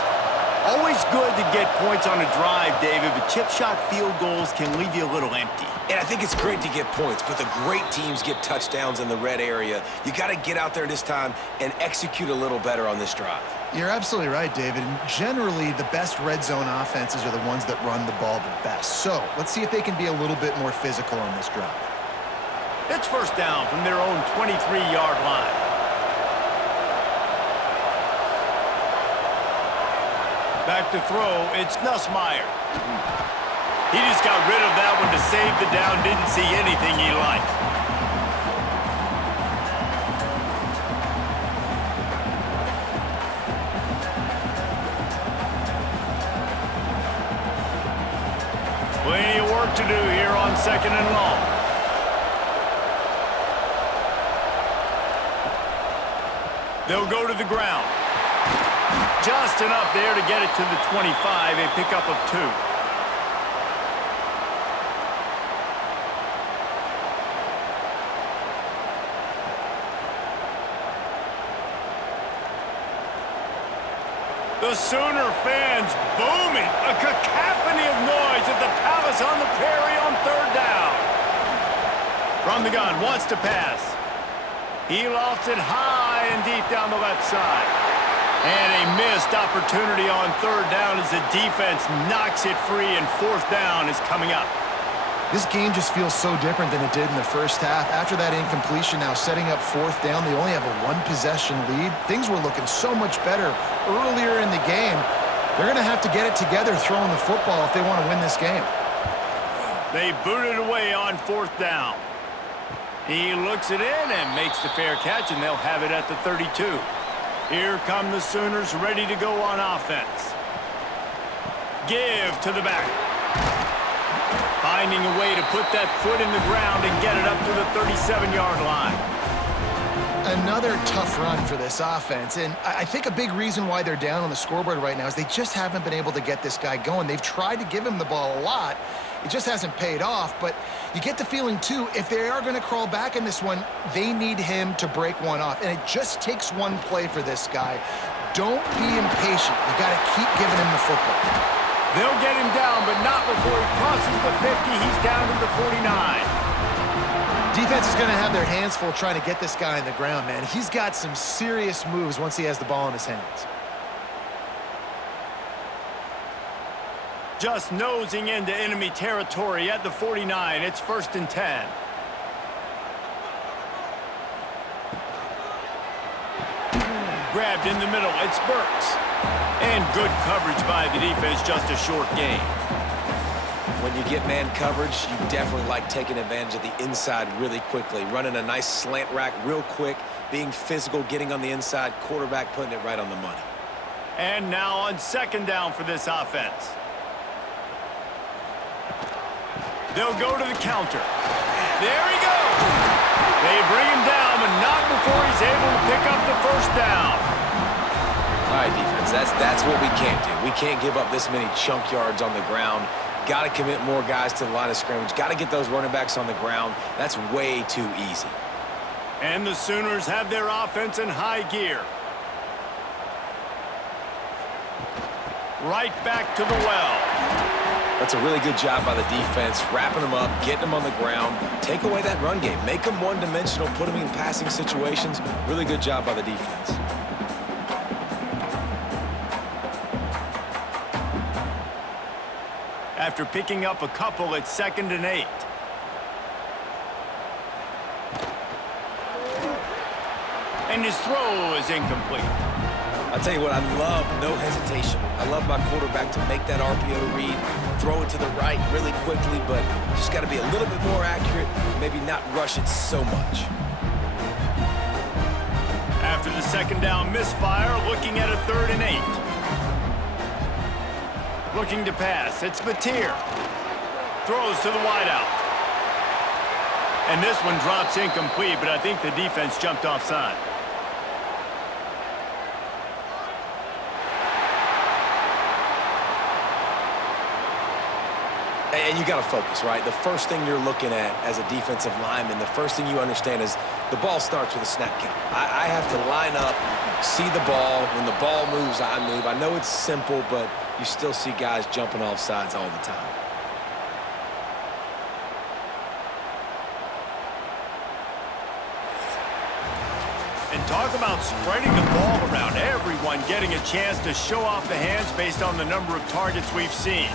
Always good to get points on a drive, David, but chip shot field goals can leave you a little empty. And I think it's great to get points, but the great teams get touchdowns in the red area. You got to get out there this time and execute a little better on this drive. You're absolutely right, David. And generally, the best red zone offenses are the ones that run the ball the best. So let's see if they can be a little bit more physical on this drive. It's 1st down from their own 23-yard line. Back to throw, it's Nussmeier. He just got rid of that one to save the down, didn't see anything he liked. Plenty of work to do here on 2nd and long. They'll go to the ground. Just enough there to get it to the 25, a pickup of 2. The Sooner fans booming, a cacophony of noise at the Palace on the Prairie on 3rd down. From the gun, wants to pass. He lofts it high and deep down the left side. And a missed opportunity on 3rd down as the defense knocks it free, and 4th down is coming up. This game just feels so different than it did in the first half. After that incompletion, now setting up 4th down, they only have a 1-possession lead. Things were looking so much better earlier in the game. They're going to have to get it together throwing the football if they want to win this game. They boot it away on 4th down. He looks it in and makes the fair catch, and they'll have it at the 32. Here come the Sooners ready to go on offense. Give to the back. Finding a way to put that foot in the ground and get it up to the 37-yard line. Another tough run for this offense, and I think a big reason why they're down on the scoreboard right now is they just haven't been able to get this guy going. They've tried to give him the ball a lot. It just hasn't paid off, but you get the feeling, too, if they are going to crawl back in this one, they need him to break one off, and it just takes one play for this guy. Don't be impatient. You got to keep giving him the football. They'll get him down, but not before he crosses the 50. He's down to the 49. Defense is going to have their hands full trying to get this guy on the ground, man. He's got some serious moves once he has the ball in his hands. Just nosing into enemy territory at the 49. It's 1st and 10. grabbed in the middle. It's Burks. And good coverage by the defense, just a short gain. When you get man coverage, you definitely like taking advantage of the inside really quickly, running a nice slant rack real quick, being physical, getting on the inside, quarterback putting it right on the money. And now on second down for this offense. They'll go to the counter. There he goes. They bring him down, but not before he's able to pick up the first down. All right, defense, that's what we can't do. We can't give up this many chunk yards on the ground. Got to commit more guys to the line of scrimmage. Got to get those running backs on the ground. That's way too easy. And the Sooners have their offense in high gear. Right back to the well. That's a really good job by the defense, wrapping them up, getting them on the ground. Take away that run game. Make them one-dimensional, put them in passing situations. Really good job by the defense. After picking up a couple, it's 2nd and 8. And his throw is incomplete. I'll tell you what, I love no hesitation. I love my quarterback to make that RPO read, throw it to the right really quickly, but just got to be a little bit more accurate, maybe not rush it so much. After the 2nd down misfire, looking at a 3rd and 8. Looking to pass, it's Batir. Throws to the wideout. And this one drops incomplete, but I think the defense jumped offside. And you got to focus, right? The first thing you're looking at as a defensive lineman, the first thing you understand is the ball starts with a snap count. I have to line up, see the ball. When the ball moves, I move. I know it's simple, but you still see guys jumping off sides all the time. And talk about spreading the ball around. Everyone getting a chance to show off the hands based on the number of targets we've seen.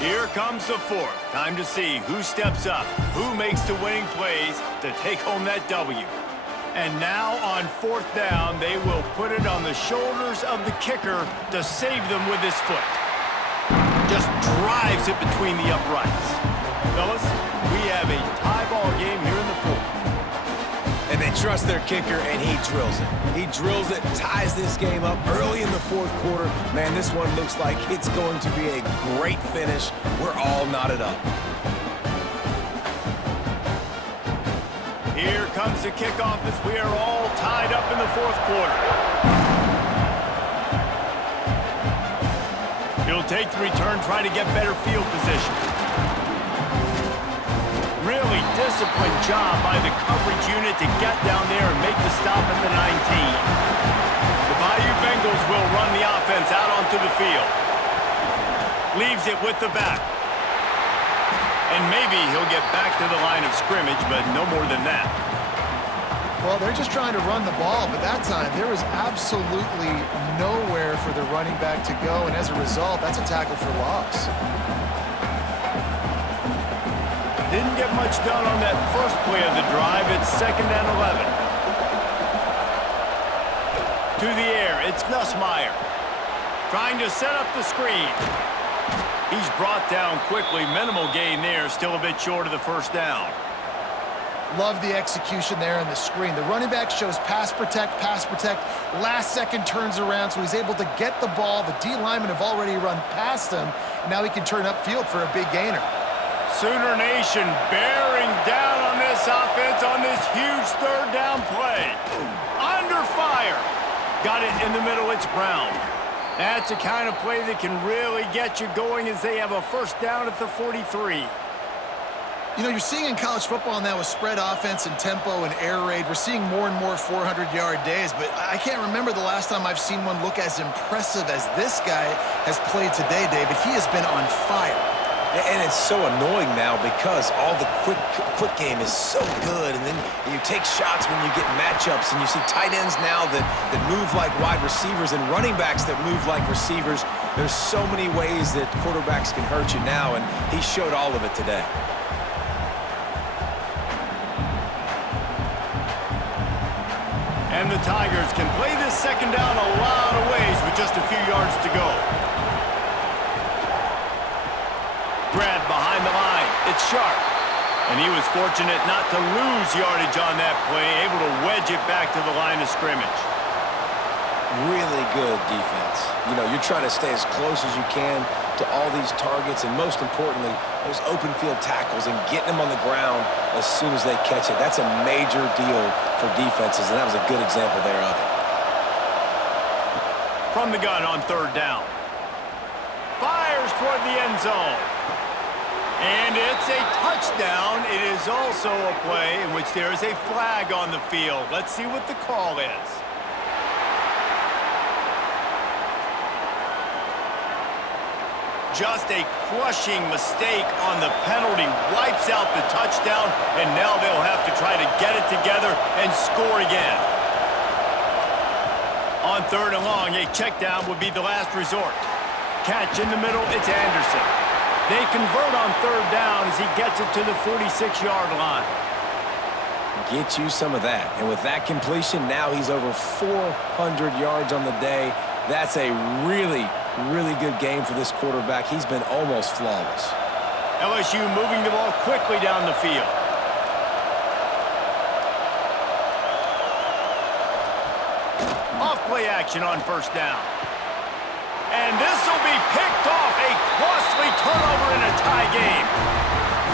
Here comes the 4th. Time to see who steps up, who makes the winning plays to take home that W. And now on 4th down, they will put it on the shoulders of the kicker to save them with his foot. Just drives it between the uprights. Fellas, we have a tie ball game here in the 4th. And they trust their kicker, and he drills it. He drills it, ties this game up early in the 4th quarter. Man, this one looks like it's going to be a great finish. We're all knotted up. Here comes the kickoff as we are all tied up in the 4th quarter. He'll take the return, try to get better field position. Really disciplined job by the coverage unit to get down there and make the stop at the 19. The Bayou Bengals will run the offense out onto the field. Leaves it with the back. And maybe he'll get back to the line of scrimmage, but no more than that. Well, they're just trying to run the ball, but that time there was absolutely nowhere for the running back to go, and as a result, that's a tackle for loss. Didn't get much done on that first play of the drive. It's 2nd and 11. To the air, it's Nussmeier. Trying to set up the screen. He's brought down quickly. Minimal gain there. Still a bit short of the first down. Love the execution there on the screen. The running back shows pass protect, last second turns around, so he's able to get the ball. The D linemen have already run past him. Now he can turn upfield for a big gainer. Sooner Nation bearing down on this offense on this huge 3rd down play. Under fire. Got it in the middle. It's Brown. That's the kind of play that can really get you going as they have a first down at the 43. You know, you're seeing in college football now with spread offense and tempo and air raid, we're seeing more and more 400-yard days, but I can't remember the last time I've seen one look as impressive as this guy has played today, David. He has been on fire. And it's so annoying now because all the quick game is so good, and then you take shots when you get matchups, and you see tight ends now that move like wide receivers and running backs that move like receivers. There's so many ways that quarterbacks can hurt you now, and he showed all of it today. And the Tigers can play this second down a lot of ways with just a few yards to go. Grab behind the line. It's Sharp. And he was fortunate not to lose yardage on that play, able to wedge it back to the line of scrimmage. Really good defense. You know, you're trying to stay as close as you can to all these targets, and most importantly, those open field tackles and getting them on the ground as soon as they catch it. That's a major deal for defenses, and that was a good example there of it. From the gun on third down. Fires toward the end zone. And it's a touchdown. It is also a play in which there is a flag on the field. Let's see what the call is. Just a crushing mistake on the penalty. Wipes out the touchdown, and now they'll have to try to get it together and score again. On third and long, a check down would be the last resort. Catch in the middle, it's Anderson. They convert on third down as he gets it to the 46-yard line. Get you some of that. And with that completion, now he's over 400 yards on the day. That's a really good game for this quarterback. He's been almost flawless. LSU moving the ball quickly down the field. Off play action on first down. And this will be picked off. A costly turnover in a tie game.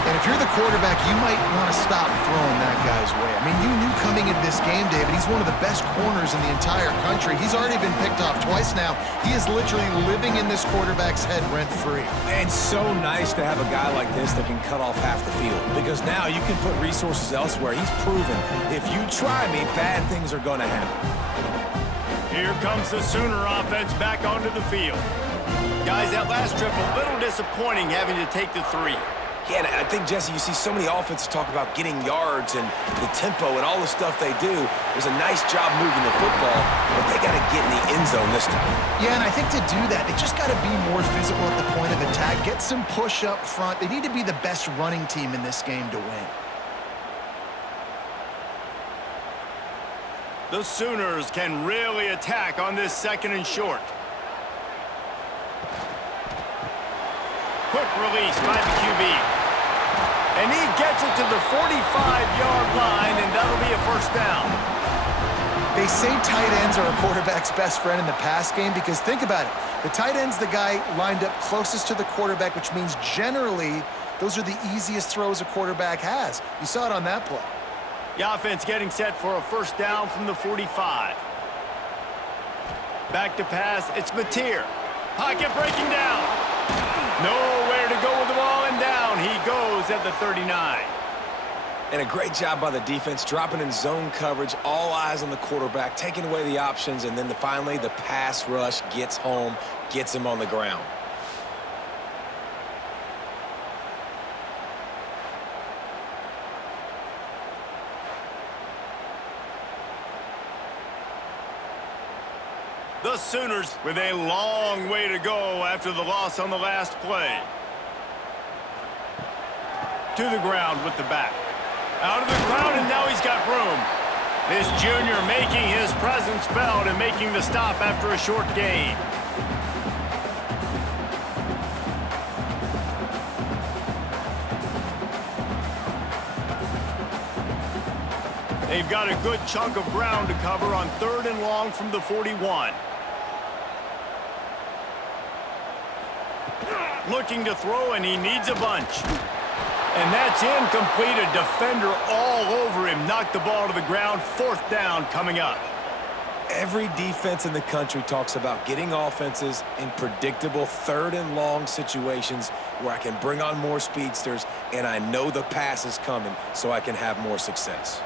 And if you're the quarterback, you might want to stop throwing that guy's way. I mean, you knew coming into this game, David, he's one of the best corners in the entire country. He's already been picked off twice now. He is literally living in this quarterback's head rent-free. It's so nice to have a guy like this that can cut off half the field, because now you can put resources elsewhere. He's proven if you try me, bad things are going to happen. Here comes the Sooner offense back onto the field. Guys, that last trip, a little disappointing having to take the 3. Yeah, and I think, Jesse, you see so many offenses talk about getting yards and the tempo and all the stuff they do. It was a nice job moving the football, but they got to get in the end zone this time. Yeah, and I think to do that, they just got to be more physical at the point of attack, get some push up front. They need to be the best running team in this game to win. The Sooners can really attack on this second and short. Quick release by the QB. And he gets it to the 45-yard line, and that'll be a first down. They say tight ends are a quarterback's best friend in the pass game because think about it. The tight end's the guy lined up closest to the quarterback, which means generally those are the easiest throws a quarterback has. You saw it on that play. The offense getting set for a first down from the 45. Back to pass, it's Mateer. Pocket breaking down. Nowhere to go with the ball, and down he goes at the 39. And a great job by the defense, dropping in zone coverage, all eyes on the quarterback, taking away the options, and then finally the pass rush gets home, gets him on the ground. The Sooners with a long way to go after the loss on the last play. To the ground with the back. Out of the crowd, and now he's got room. This junior making his presence felt and making the stop after a short gain. They've got a good chunk of ground to cover on third and long from the 41. Looking to throw, and he needs a bunch. And that's incomplete. A defender all over him. Knocked the ball to the ground. Fourth down coming up. Every defense in the country talks about getting offenses in predictable third and long situations where I can bring on more speedsters, and I know the pass is coming, so I can have more success.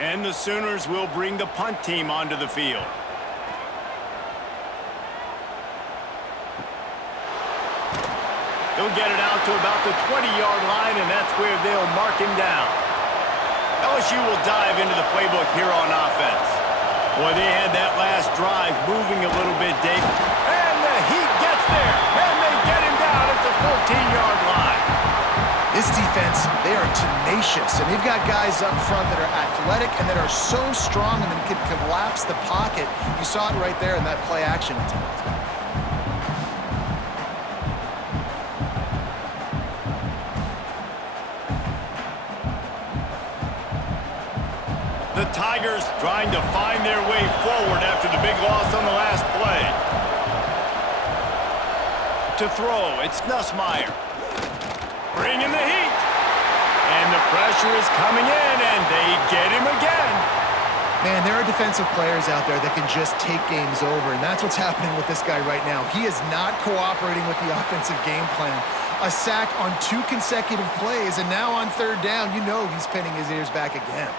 And the Sooners will bring the punt team onto the field. He'll get it out to about the 20-yard line, and that's where they'll mark him down. LSU will dive into the playbook here on offense. Boy, they had that last drive moving a little bit, Dave. And the Heat gets there, and they get him down at the 14-yard line. This defense, they are tenacious, and they've got guys up front that are athletic and that are so strong and that can collapse the pocket. You saw it right there in that play-action attempt. The Tigers trying to find their way forward after the big loss on the last play. To throw, it's Nussmeier. Bringing the heat. And the pressure is coming in, and they get him again. Man, there are defensive players out there that can just take games over, and that's what's happening with this guy right now. He is not cooperating with the offensive game plan. A sack on 2 consecutive plays, and now on 3rd down, you know he's pinning his ears back again.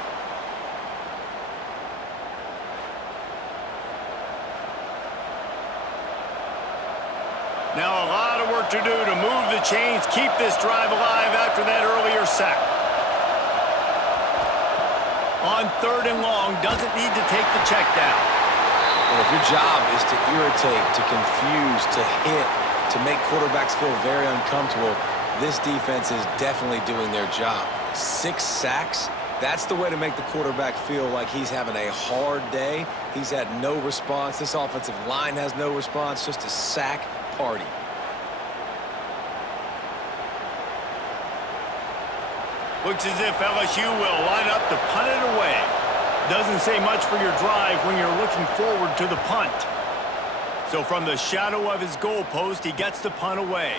Now a lot of work to do to move the chains, keep this drive alive after that earlier sack. On 3rd and long, doesn't need to take the check down. And if your job is to irritate, to confuse, to hit, to make quarterbacks feel very uncomfortable, this defense is definitely doing their job. 6 sacks, that's the way to make the quarterback feel like he's having a hard day. He's had no response. This offensive line has no response, just a sack party. Looks as if LSU will line up to punt it away. Doesn't say much for your drive when you're looking forward to the punt. So from the shadow of his goal post, he gets the punt away.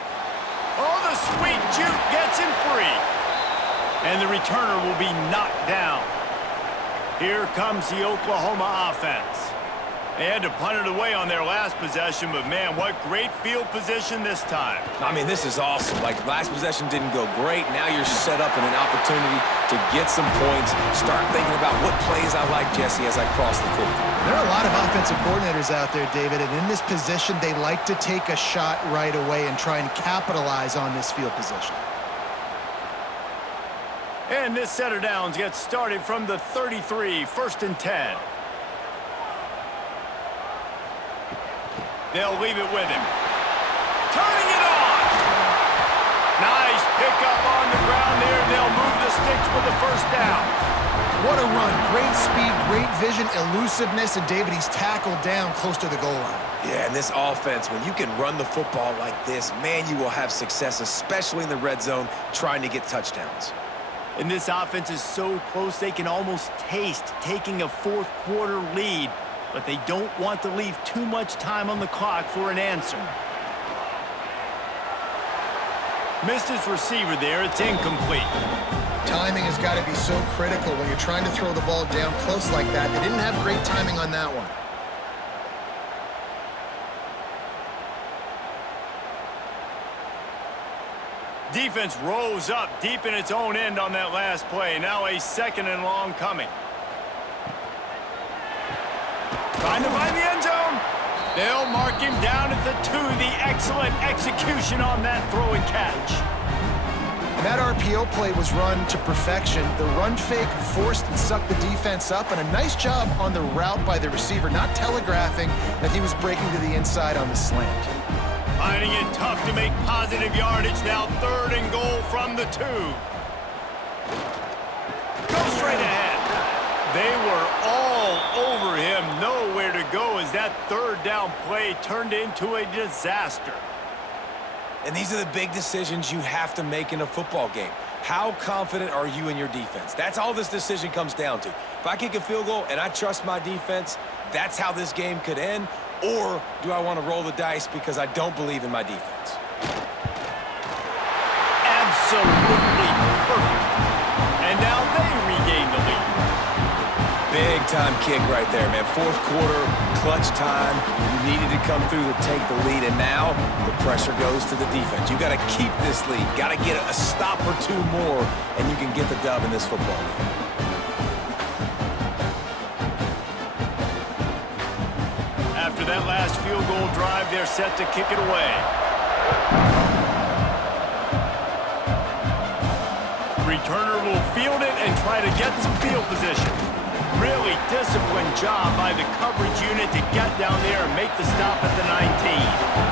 Oh, the sweet juke gets him free. And the returner will be knocked down. Here comes the Oklahoma offense. They had to punt it away on their last possession, but man, what great field position this time. I mean, this is awesome. Like, last possession didn't go great. Now you're set up in an opportunity to get some points. Start thinking about what plays I like, Jesse, as I cross the 50. There are a lot of offensive coordinators out there, David, and in this position, they like to take a shot right away and try and capitalize on this field position. And this set of downs gets started from the 33, 1st and 10. They'll leave it with him. Turning it on! Nice pickup on the ground there. They'll move the sticks for the 1st down. What a run. Great speed, great vision, elusiveness, and David, he's tackled down close to the goal line. Yeah, and this offense, when you can run the football like this, man, you will have success, especially in the red zone, trying to get touchdowns. And this offense is so close they can almost taste taking a 4th quarter lead, but they don't want to leave too much time on the clock for an answer. Missed his receiver there. It's incomplete. Timing has got to be so critical when you're trying to throw the ball down close like that. They didn't have great timing on that one. Defense rose up deep in its own end on that last play. Now a 2nd and long coming. Trying to find the end zone. They'll mark him down at the 2. The excellent execution on that throw and catch. That RPO play was run to perfection. The run fake forced and sucked the defense up, and a nice job on the route by the receiver, not telegraphing that he was breaking to the inside on the slant. Finding it tough to make positive yardage. Now 3rd and goal from the 2. Go straight ahead. They were all over him. Nowhere to go as that 3rd down play turned into a disaster. And these are the big decisions you have to make in a football game. How confident are you in your defense? That's all this decision comes down to. If I kick a field goal and I trust my defense, that's how this game could end. Or do I want to roll the dice because I don't believe in my defense? Absolutely perfect. And now they regain the lead. Big-time kick right there, man. 4th quarter, clutch time. You needed to come through to take the lead, and now the pressure goes to the defense. You got to keep this lead. Got to get a stop or 2 more, and you can get the dub in this football game. After that last field goal drive, they're set to kick it away. returner will field it and try to get some field position. Really disciplined job by the coverage unit to get down there and make the stop at the 19.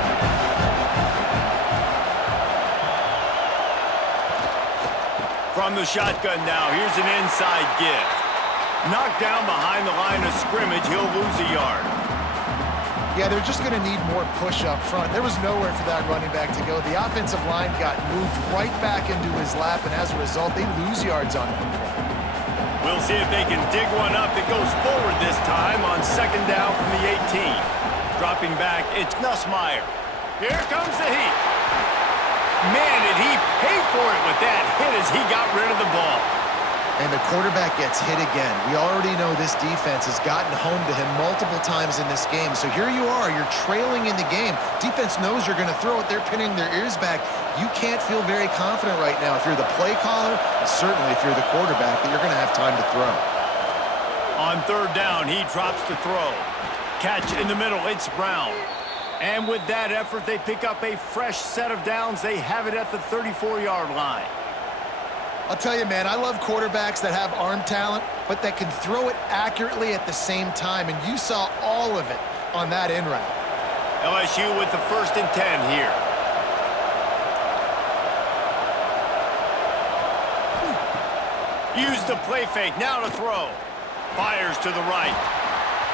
From the shotgun now, here's an inside give. Knocked down behind the line of scrimmage, he'll lose a yard. Yeah, they're just going to need more push up front. There was nowhere for that running back to go. The offensive line got moved right back into his lap, and as a result, they lose yards on him. We'll see if they can dig one up that goes forward this time on second down from the 18. Dropping back, it's Nussmeier. Here comes the heat. Man, did he pay for it with that hit as he got rid of the ball. And the quarterback gets hit again. We already know this defense has gotten home to him multiple times in this game. So here you are, you're trailing in the game. Defense knows you're going to throw it. They're pinning their ears back. You can't feel very confident right now if you're the play caller, and certainly if you're the quarterback, that you're going to have time to throw. On third down, he drops to throw. Catch in the middle, it's Brown. And with that effort, they pick up a fresh set of downs. They have it at the 34-yard line. I'll tell you, man, I love quarterbacks that have arm talent, but that can throw it accurately at the same time, and you saw all of it on that in route. LSU with the 1st and 10 here. Use the play fake, now to throw. Fires to the right.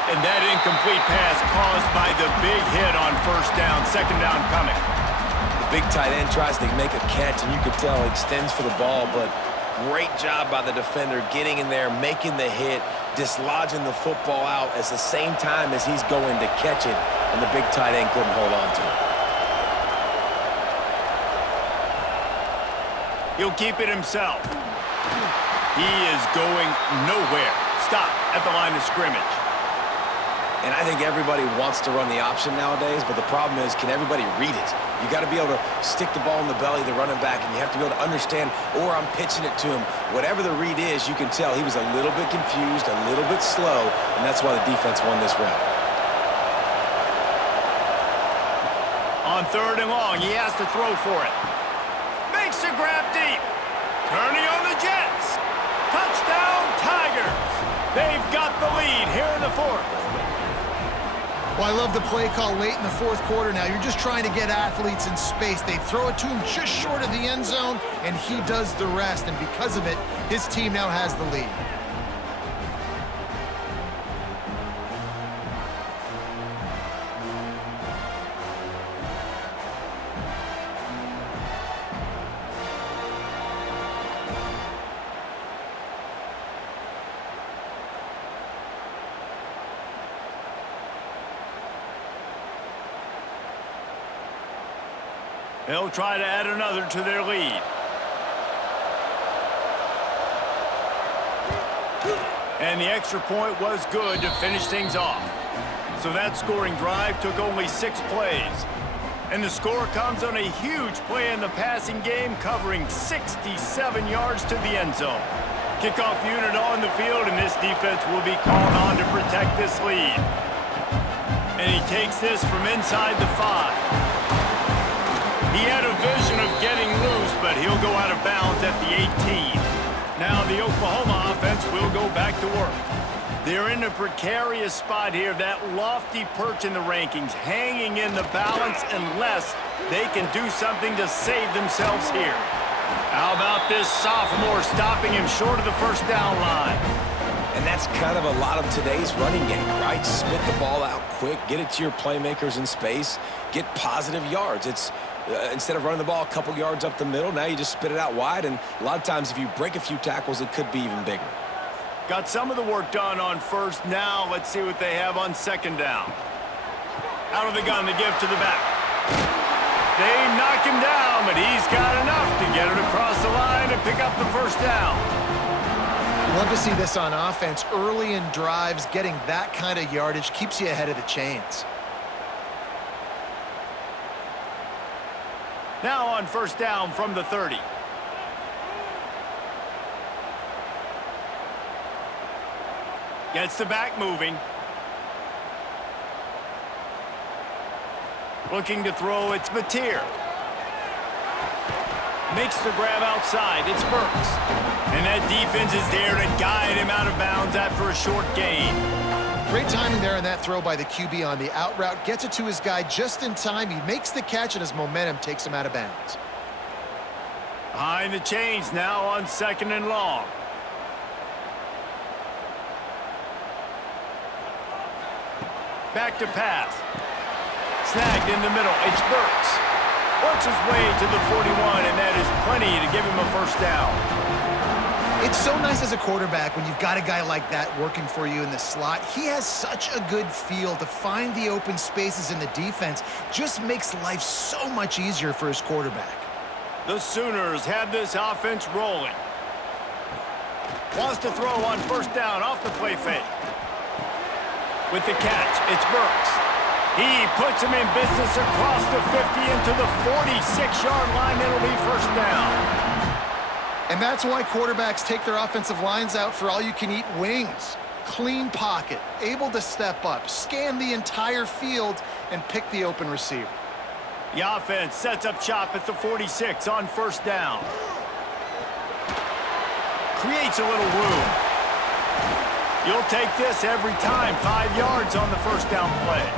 And that incomplete pass caused by the big hit on first down, second down coming. Big tight end tries to make a catch, and you could tell he extends for the ball, but great job by the defender getting in there, making the hit, dislodging the football out at the same time as he's going to catch it, and the big tight end couldn't hold on to it. He'll keep it himself. He is going nowhere. Stop at the line of scrimmage. And I think everybody wants to run the option nowadays, but the problem is, can everybody read it? You got to be able to stick the ball in the belly of the running back, and you have to be able to understand, or I'm pitching it to him. Whatever the read is, you can tell he was a little bit confused, a little bit slow, and that's why the defense won this round. On third and long, he has to throw for it. Makes a grab deep. Turning on the Jets. Touchdown, Tigers. They've got the lead here in the 4th. Well, I love the play call late in the 4th quarter now. You're just trying to get athletes in space. They throw it to him just short of the end zone, and he does the rest. And because of it, his team now has the lead. They'll try to add another to their lead. And the extra point was good to finish things off. So that scoring drive took only 6 plays. And the score comes on a huge play in the passing game, covering 67 yards to the end zone. Kickoff unit on the field, and this defense will be called on to protect this lead. And he takes this from inside the 5. He had a vision of getting loose, but he'll go out of bounds at the 18. Now the Oklahoma offense will go back to work. They're in a precarious spot here, that lofty perch in the rankings, hanging in the balance unless they can do something to save themselves here. How about this sophomore stopping him short of the first down line? And that's kind of a lot of today's running game, right? Spit the ball out quick, get it to your playmakers in space, get positive yards. It's instead of running the ball a couple yards up the middle, now you just spit it out wide, and a lot of times if you break a few tackles, it could be even bigger. Got some of the work done on first. Now let's see what they have on second down. Out of the gun, the give to the back. They knock him down, but he's got enough to get it across the line and pick up the first down. Love to see this on offense. Early in drives, getting that kind of yardage keeps you ahead of the chains. Now on first down from the 30. Gets the back moving. Looking to throw, it's Mateer. Makes the grab outside. It's Burks. And that defense is there to guide him out of bounds after a short gain. Great timing there on that throw by the QB on the out route. Gets it to his guy just in time. He makes the catch, and his momentum takes him out of bounds. Behind the chains now on 2nd and long. Back to pass. Snagged in the middle. It's Burks. Works his way to the 41, and that is plenty to give him a first down. It's so nice as a quarterback when you've got a guy like that working for you in the slot. He has such a good feel to find the open spaces in the defense. Just makes life so much easier for his quarterback. The Sooners have this offense rolling. Wants to throw on first down off the play fake. With the catch, it's Burks. He puts him in business across the 50 into the 46-yard line. It'll be first down. And that's why quarterbacks take their offensive lines out for all-you-can-eat wings. Clean pocket, able to step up, scan the entire field, and pick the open receiver. The offense sets up shop at the 46 on first down. Creates a little room. You'll take this every time. 5 yards on the first down play.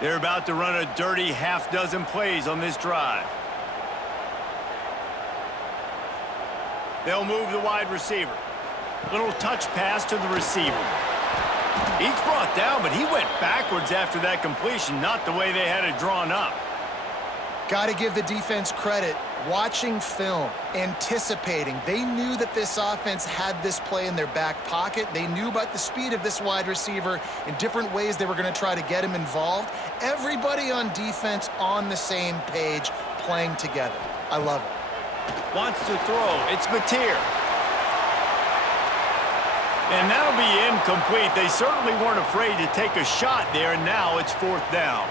They're about to run a dirty half-dozen plays on this drive. They'll move the wide receiver. Little touch pass to the receiver. He's brought down, but he went backwards after that completion, not the way they had it drawn up. Got to give the defense credit. Watching film, anticipating. They knew that this offense had this play in their back pocket. They knew about the speed of this wide receiver in different ways they were going to try to get him involved. Everybody on defense on the same page, playing together. I love it. Wants to throw. It's Mateer. And that'll be incomplete. They certainly weren't afraid to take a shot there, and now it's 4th down.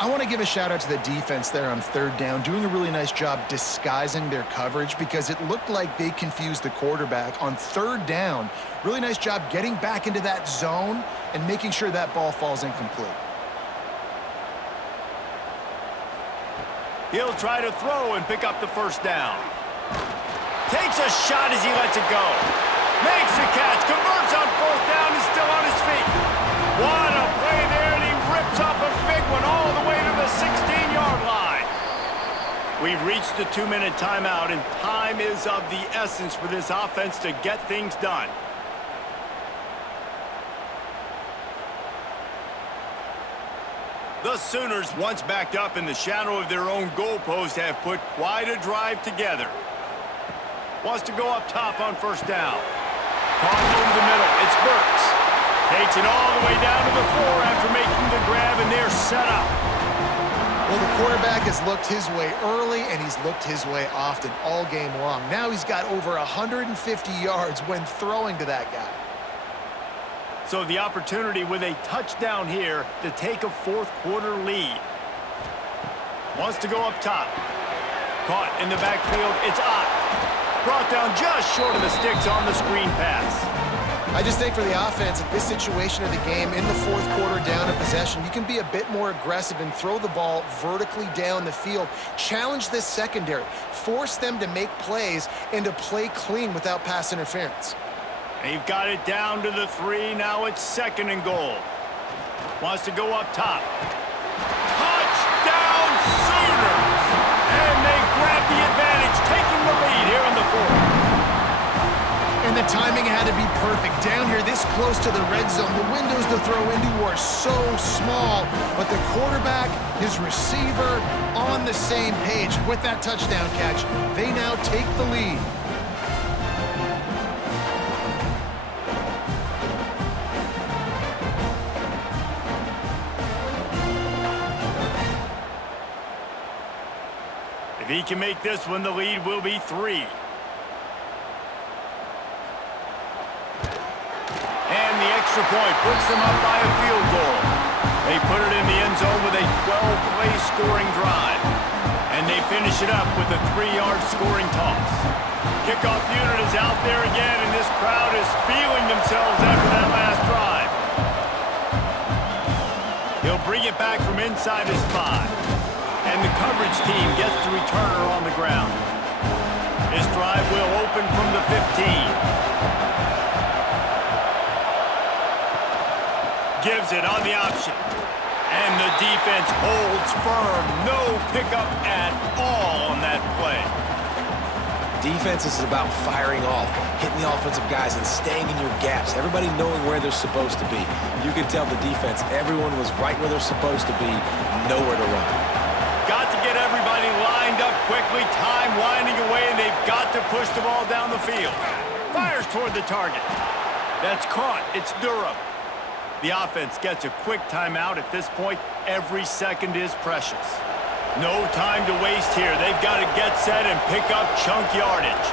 I want to give a shout-out to the defense there on 3rd down, doing a really nice job disguising their coverage because it looked like they confused the quarterback on 3rd down. Really nice job getting back into that zone and making sure that ball falls incomplete. He'll try to throw and pick up the first down. Takes a shot as he lets it go. Makes the catch, converts on 4th down, is still on his feet. What a play there, and he rips off a big one all the way to the 16-yard line. We've reached the 2-minute timeout, and time is of the essence for this offense to get things done. The Sooners, once backed up in the shadow of their own goalpost, have put quite a drive together. Wants to go up top on first down. Caught over the middle. It's Burks. Takes it all the way down to the 4 after making the grab, and they're set up. Well, the quarterback has looked his way early, and he's looked his way often all game long. Now he's got over 150 yards when throwing to that guy. So the opportunity with a touchdown here to take a 4th quarter lead. Wants to go up top. Caught in the backfield. It's Ott. Brought down just short of the sticks on the screen pass. I just think for the offense, at this situation of the game, in the 4th quarter down in possession, you can be a bit more aggressive and throw the ball vertically down the field. Challenge this secondary. Force them to make plays and to play clean without pass interference. They've got it down to the 3. Now it's 2nd and goal. Wants to go up top. Touchdown Sooners! And they grab the advantage, taking the lead here in the 4th. And the timing had to be perfect. Down here, this close to the red zone, the windows to throw into are so small, but the quarterback, his receiver, on the same page. With that touchdown catch, they now take the lead. If he can make this one, the lead will be 3. And the extra point puts them up by a field goal. They put it in the end zone with a 12-play scoring drive. And they finish it up with a 3-yard scoring toss. Kickoff unit is out there again, and this crowd is feeling themselves after that last drive. He'll bring it back from inside his 5. And the coverage team gets the returner on the ground. This drive will open from the 15. Gives it on the option. And the defense holds firm. No pickup at all on that play. Defense is about firing off, hitting the offensive guys, and staying in your gaps. Everybody knowing where they're supposed to be. You can tell the defense, everyone was right where they're supposed to be, nowhere to run. Got to get everybody lined up quickly, time winding away, and they've got to push the ball down the field. Fires toward the target. That's caught. It's Durham. The offense gets a quick timeout at this point. Every second is precious. No time to waste here. They've got to get set and pick up chunk yardage.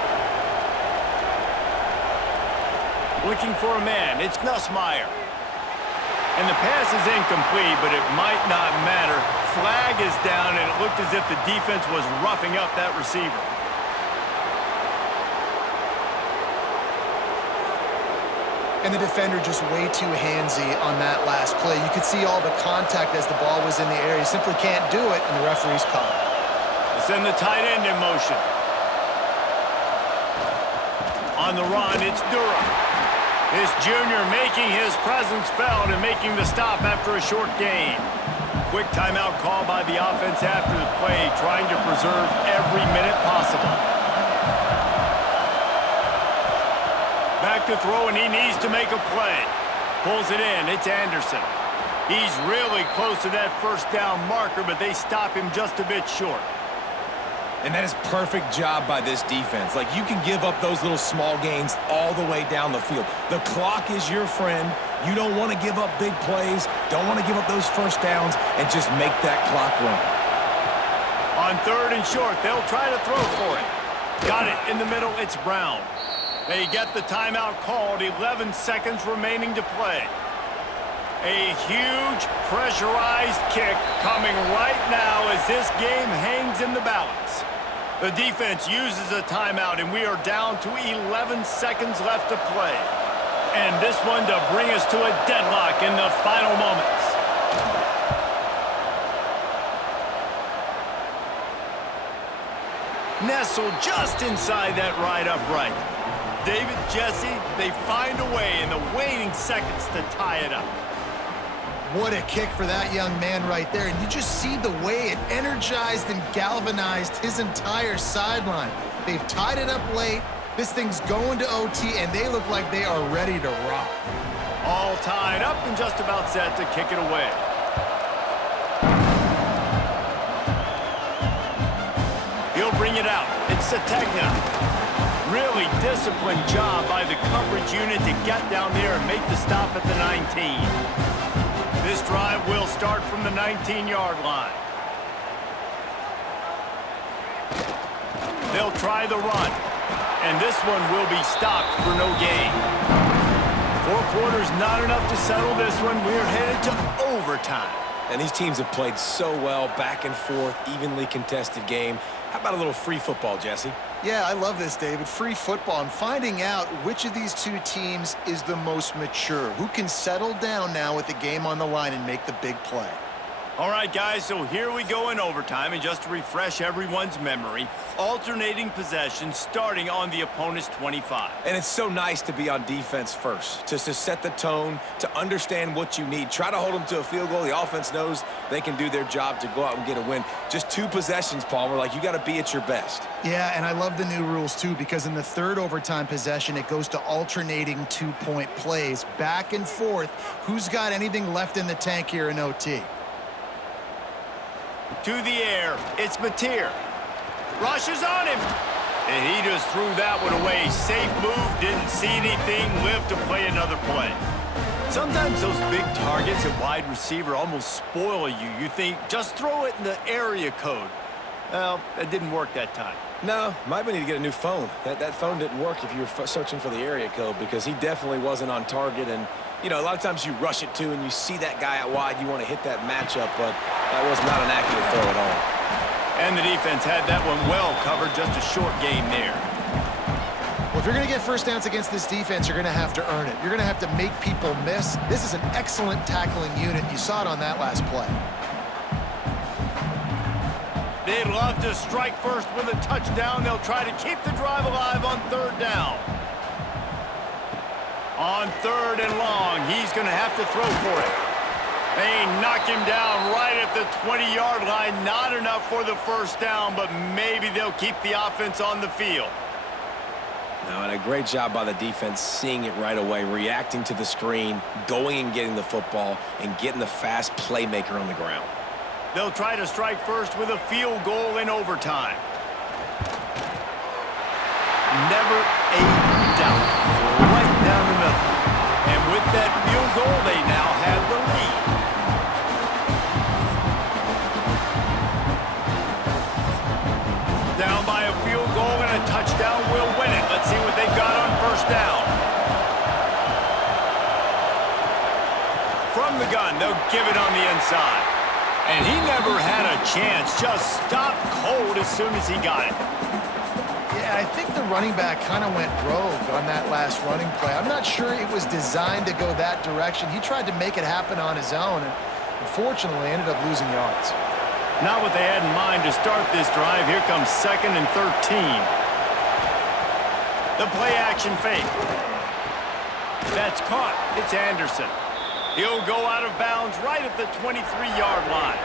Looking for a man. It's Nussmeier. And the pass is incomplete, but it might not matter. Flag is down, and it looked as if the defense was roughing up that receiver. And the defender just way too handsy on that last play. You could see all the contact as the ball was in the air. He simply can't do it, and the referee's called. They send the tight end in motion. On the run, it's Durham. This junior making his presence felt and making the stop after a short gain. Quick timeout call by the offense after the play, trying to preserve every minute possible. Back to throw, and he needs to make a play. Pulls it in. It's Anderson. He's really close to that first down marker, but they stop him just a bit short. And that is perfect job by this defense. Like, you can give up those little small gains all the way down the field. The clock is your friend. You don't want to give up big plays, don't want to give up those first downs, and just make that clock run. On 3rd and short, they'll try to throw for it. Got it in the middle. It's Brown. They get the timeout called, 11 seconds remaining to play. A huge pressurized kick coming right now as this game hangs in the balance. The defense uses a timeout, and we are down to 11 seconds left to play. And this one to bring us to a deadlock in the final moments. Nestled just inside that right upright. David, Jesse, they find a way in the waning seconds to tie it up. What a kick for that young man right there. And you just see the way it energized and galvanized his entire sideline. They've tied it up late. This thing's going to OT, and they look like they are ready to rock. All tied up and just about set to kick it away. He'll bring it out. It's Sategna. Really disciplined job by the coverage unit to get down there and make the stop at the 19. This drive will start from the 19-yard line. They'll try the run, and this one will be stopped for no gain. 4 quarters not enough to settle this one. We're headed to overtime. And these teams have played so well, back and forth, evenly contested game. How about a little free football, Jesse? Yeah, I love this, David. Free football and finding out which of these two teams is the most mature, who can settle down now with the game on the line and make the big play. All right, guys, so here we go in overtime, and just to refresh everyone's memory, alternating possession starting on the opponent's 25. And it's so nice to be on defense first, to set the tone, to understand what you need. Try to hold them to a field goal. The offense knows they can do their job to go out and get a win. Just 2 possessions, Palmer, like you got to be at your best. Yeah, and I love the new rules, too, because in the 3rd overtime possession, it goes to alternating 2-point plays, back and forth. Who's got anything left in the tank here in OT? To the air, it's Mateer. Rushes on him. And he just threw that one away. Safe move, didn't see anything, lived to play another play. Sometimes those big targets at wide receiver almost spoil you. You think, just throw it in the area code. Well, that didn't work that time. No, might need to get a new phone. That phone didn't work if you were searching for the area code, because he definitely wasn't on target. And, you know, a lot of times you rush it too and you see that guy out wide, you want to hit that matchup, but that was not an accurate throw at all. And the defense had that one well covered, just a short gain there. Well, if you're going to get first downs against this defense, you're going to have to earn it. You're going to have to make people miss. This is an excellent tackling unit. You saw it on that last play. They'd love to strike first with a touchdown. They'll try to keep the drive alive on third down. On third and long, he's going to have to throw for it. They knock him down right at the 20-yard line. Not enough for the first down, but maybe they'll keep the offense on the field. Now, and a great job by the defense seeing it right away, reacting to the screen, going and getting the football, and getting the fast playmaker on the ground. They'll try to strike first with a field goal in overtime. Never a doubt. Right down the middle. And with that field goal, they now have the lead. Down by a field goal and a touchdown will win it. Let's see what they've got on first down. From the gun, they'll give it on the inside. And he never had a chance. Just stopped cold as soon as he got it. Yeah, I think the running back kind of went rogue on that last running play. I'm not sure it was designed to go that direction. He tried to make it happen on his own, and unfortunately ended up losing yards. Not what they had in mind to start this drive. Here comes 2nd and 13. The play action fake. That's caught. It's Anderson. He'll go out of bounds right at the 23-yard line.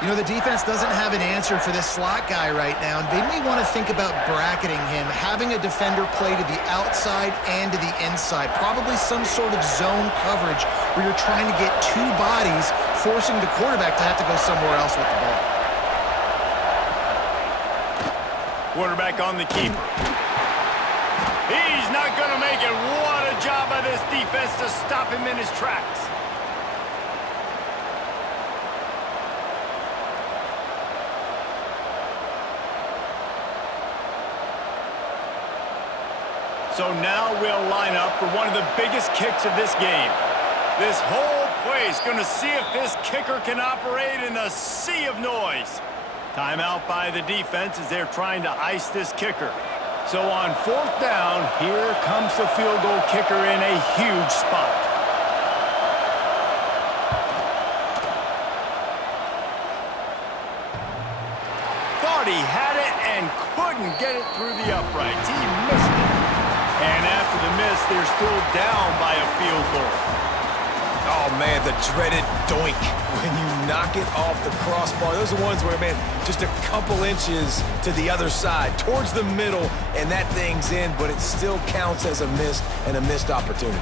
You know, the defense doesn't have an answer for this slot guy right now. They may want to think about bracketing him, having a defender play to the outside and to the inside. Probably some sort of zone coverage where you're trying to get two bodies, forcing the quarterback to have to go somewhere else with the ball. Quarterback on the keeper. He's not going to make it. What a job by this defense to stop him in his tracks. So now we'll line up for one of the biggest kicks of this game. This whole place going to see if this kicker can operate in a sea of noise. Timeout by the defense as they're trying to ice this kicker. So on fourth down, here comes the field goal kicker in a huge spot. Thought he had it and couldn't get it through the uprights. He missed it. And after the miss, they're still down by a field goal. Oh, man, the dreaded doink when you knock it off the crossbar. Those are ones where, man, just a couple inches to the other side, towards the middle, and that thing's in, but it still counts as a missed opportunity.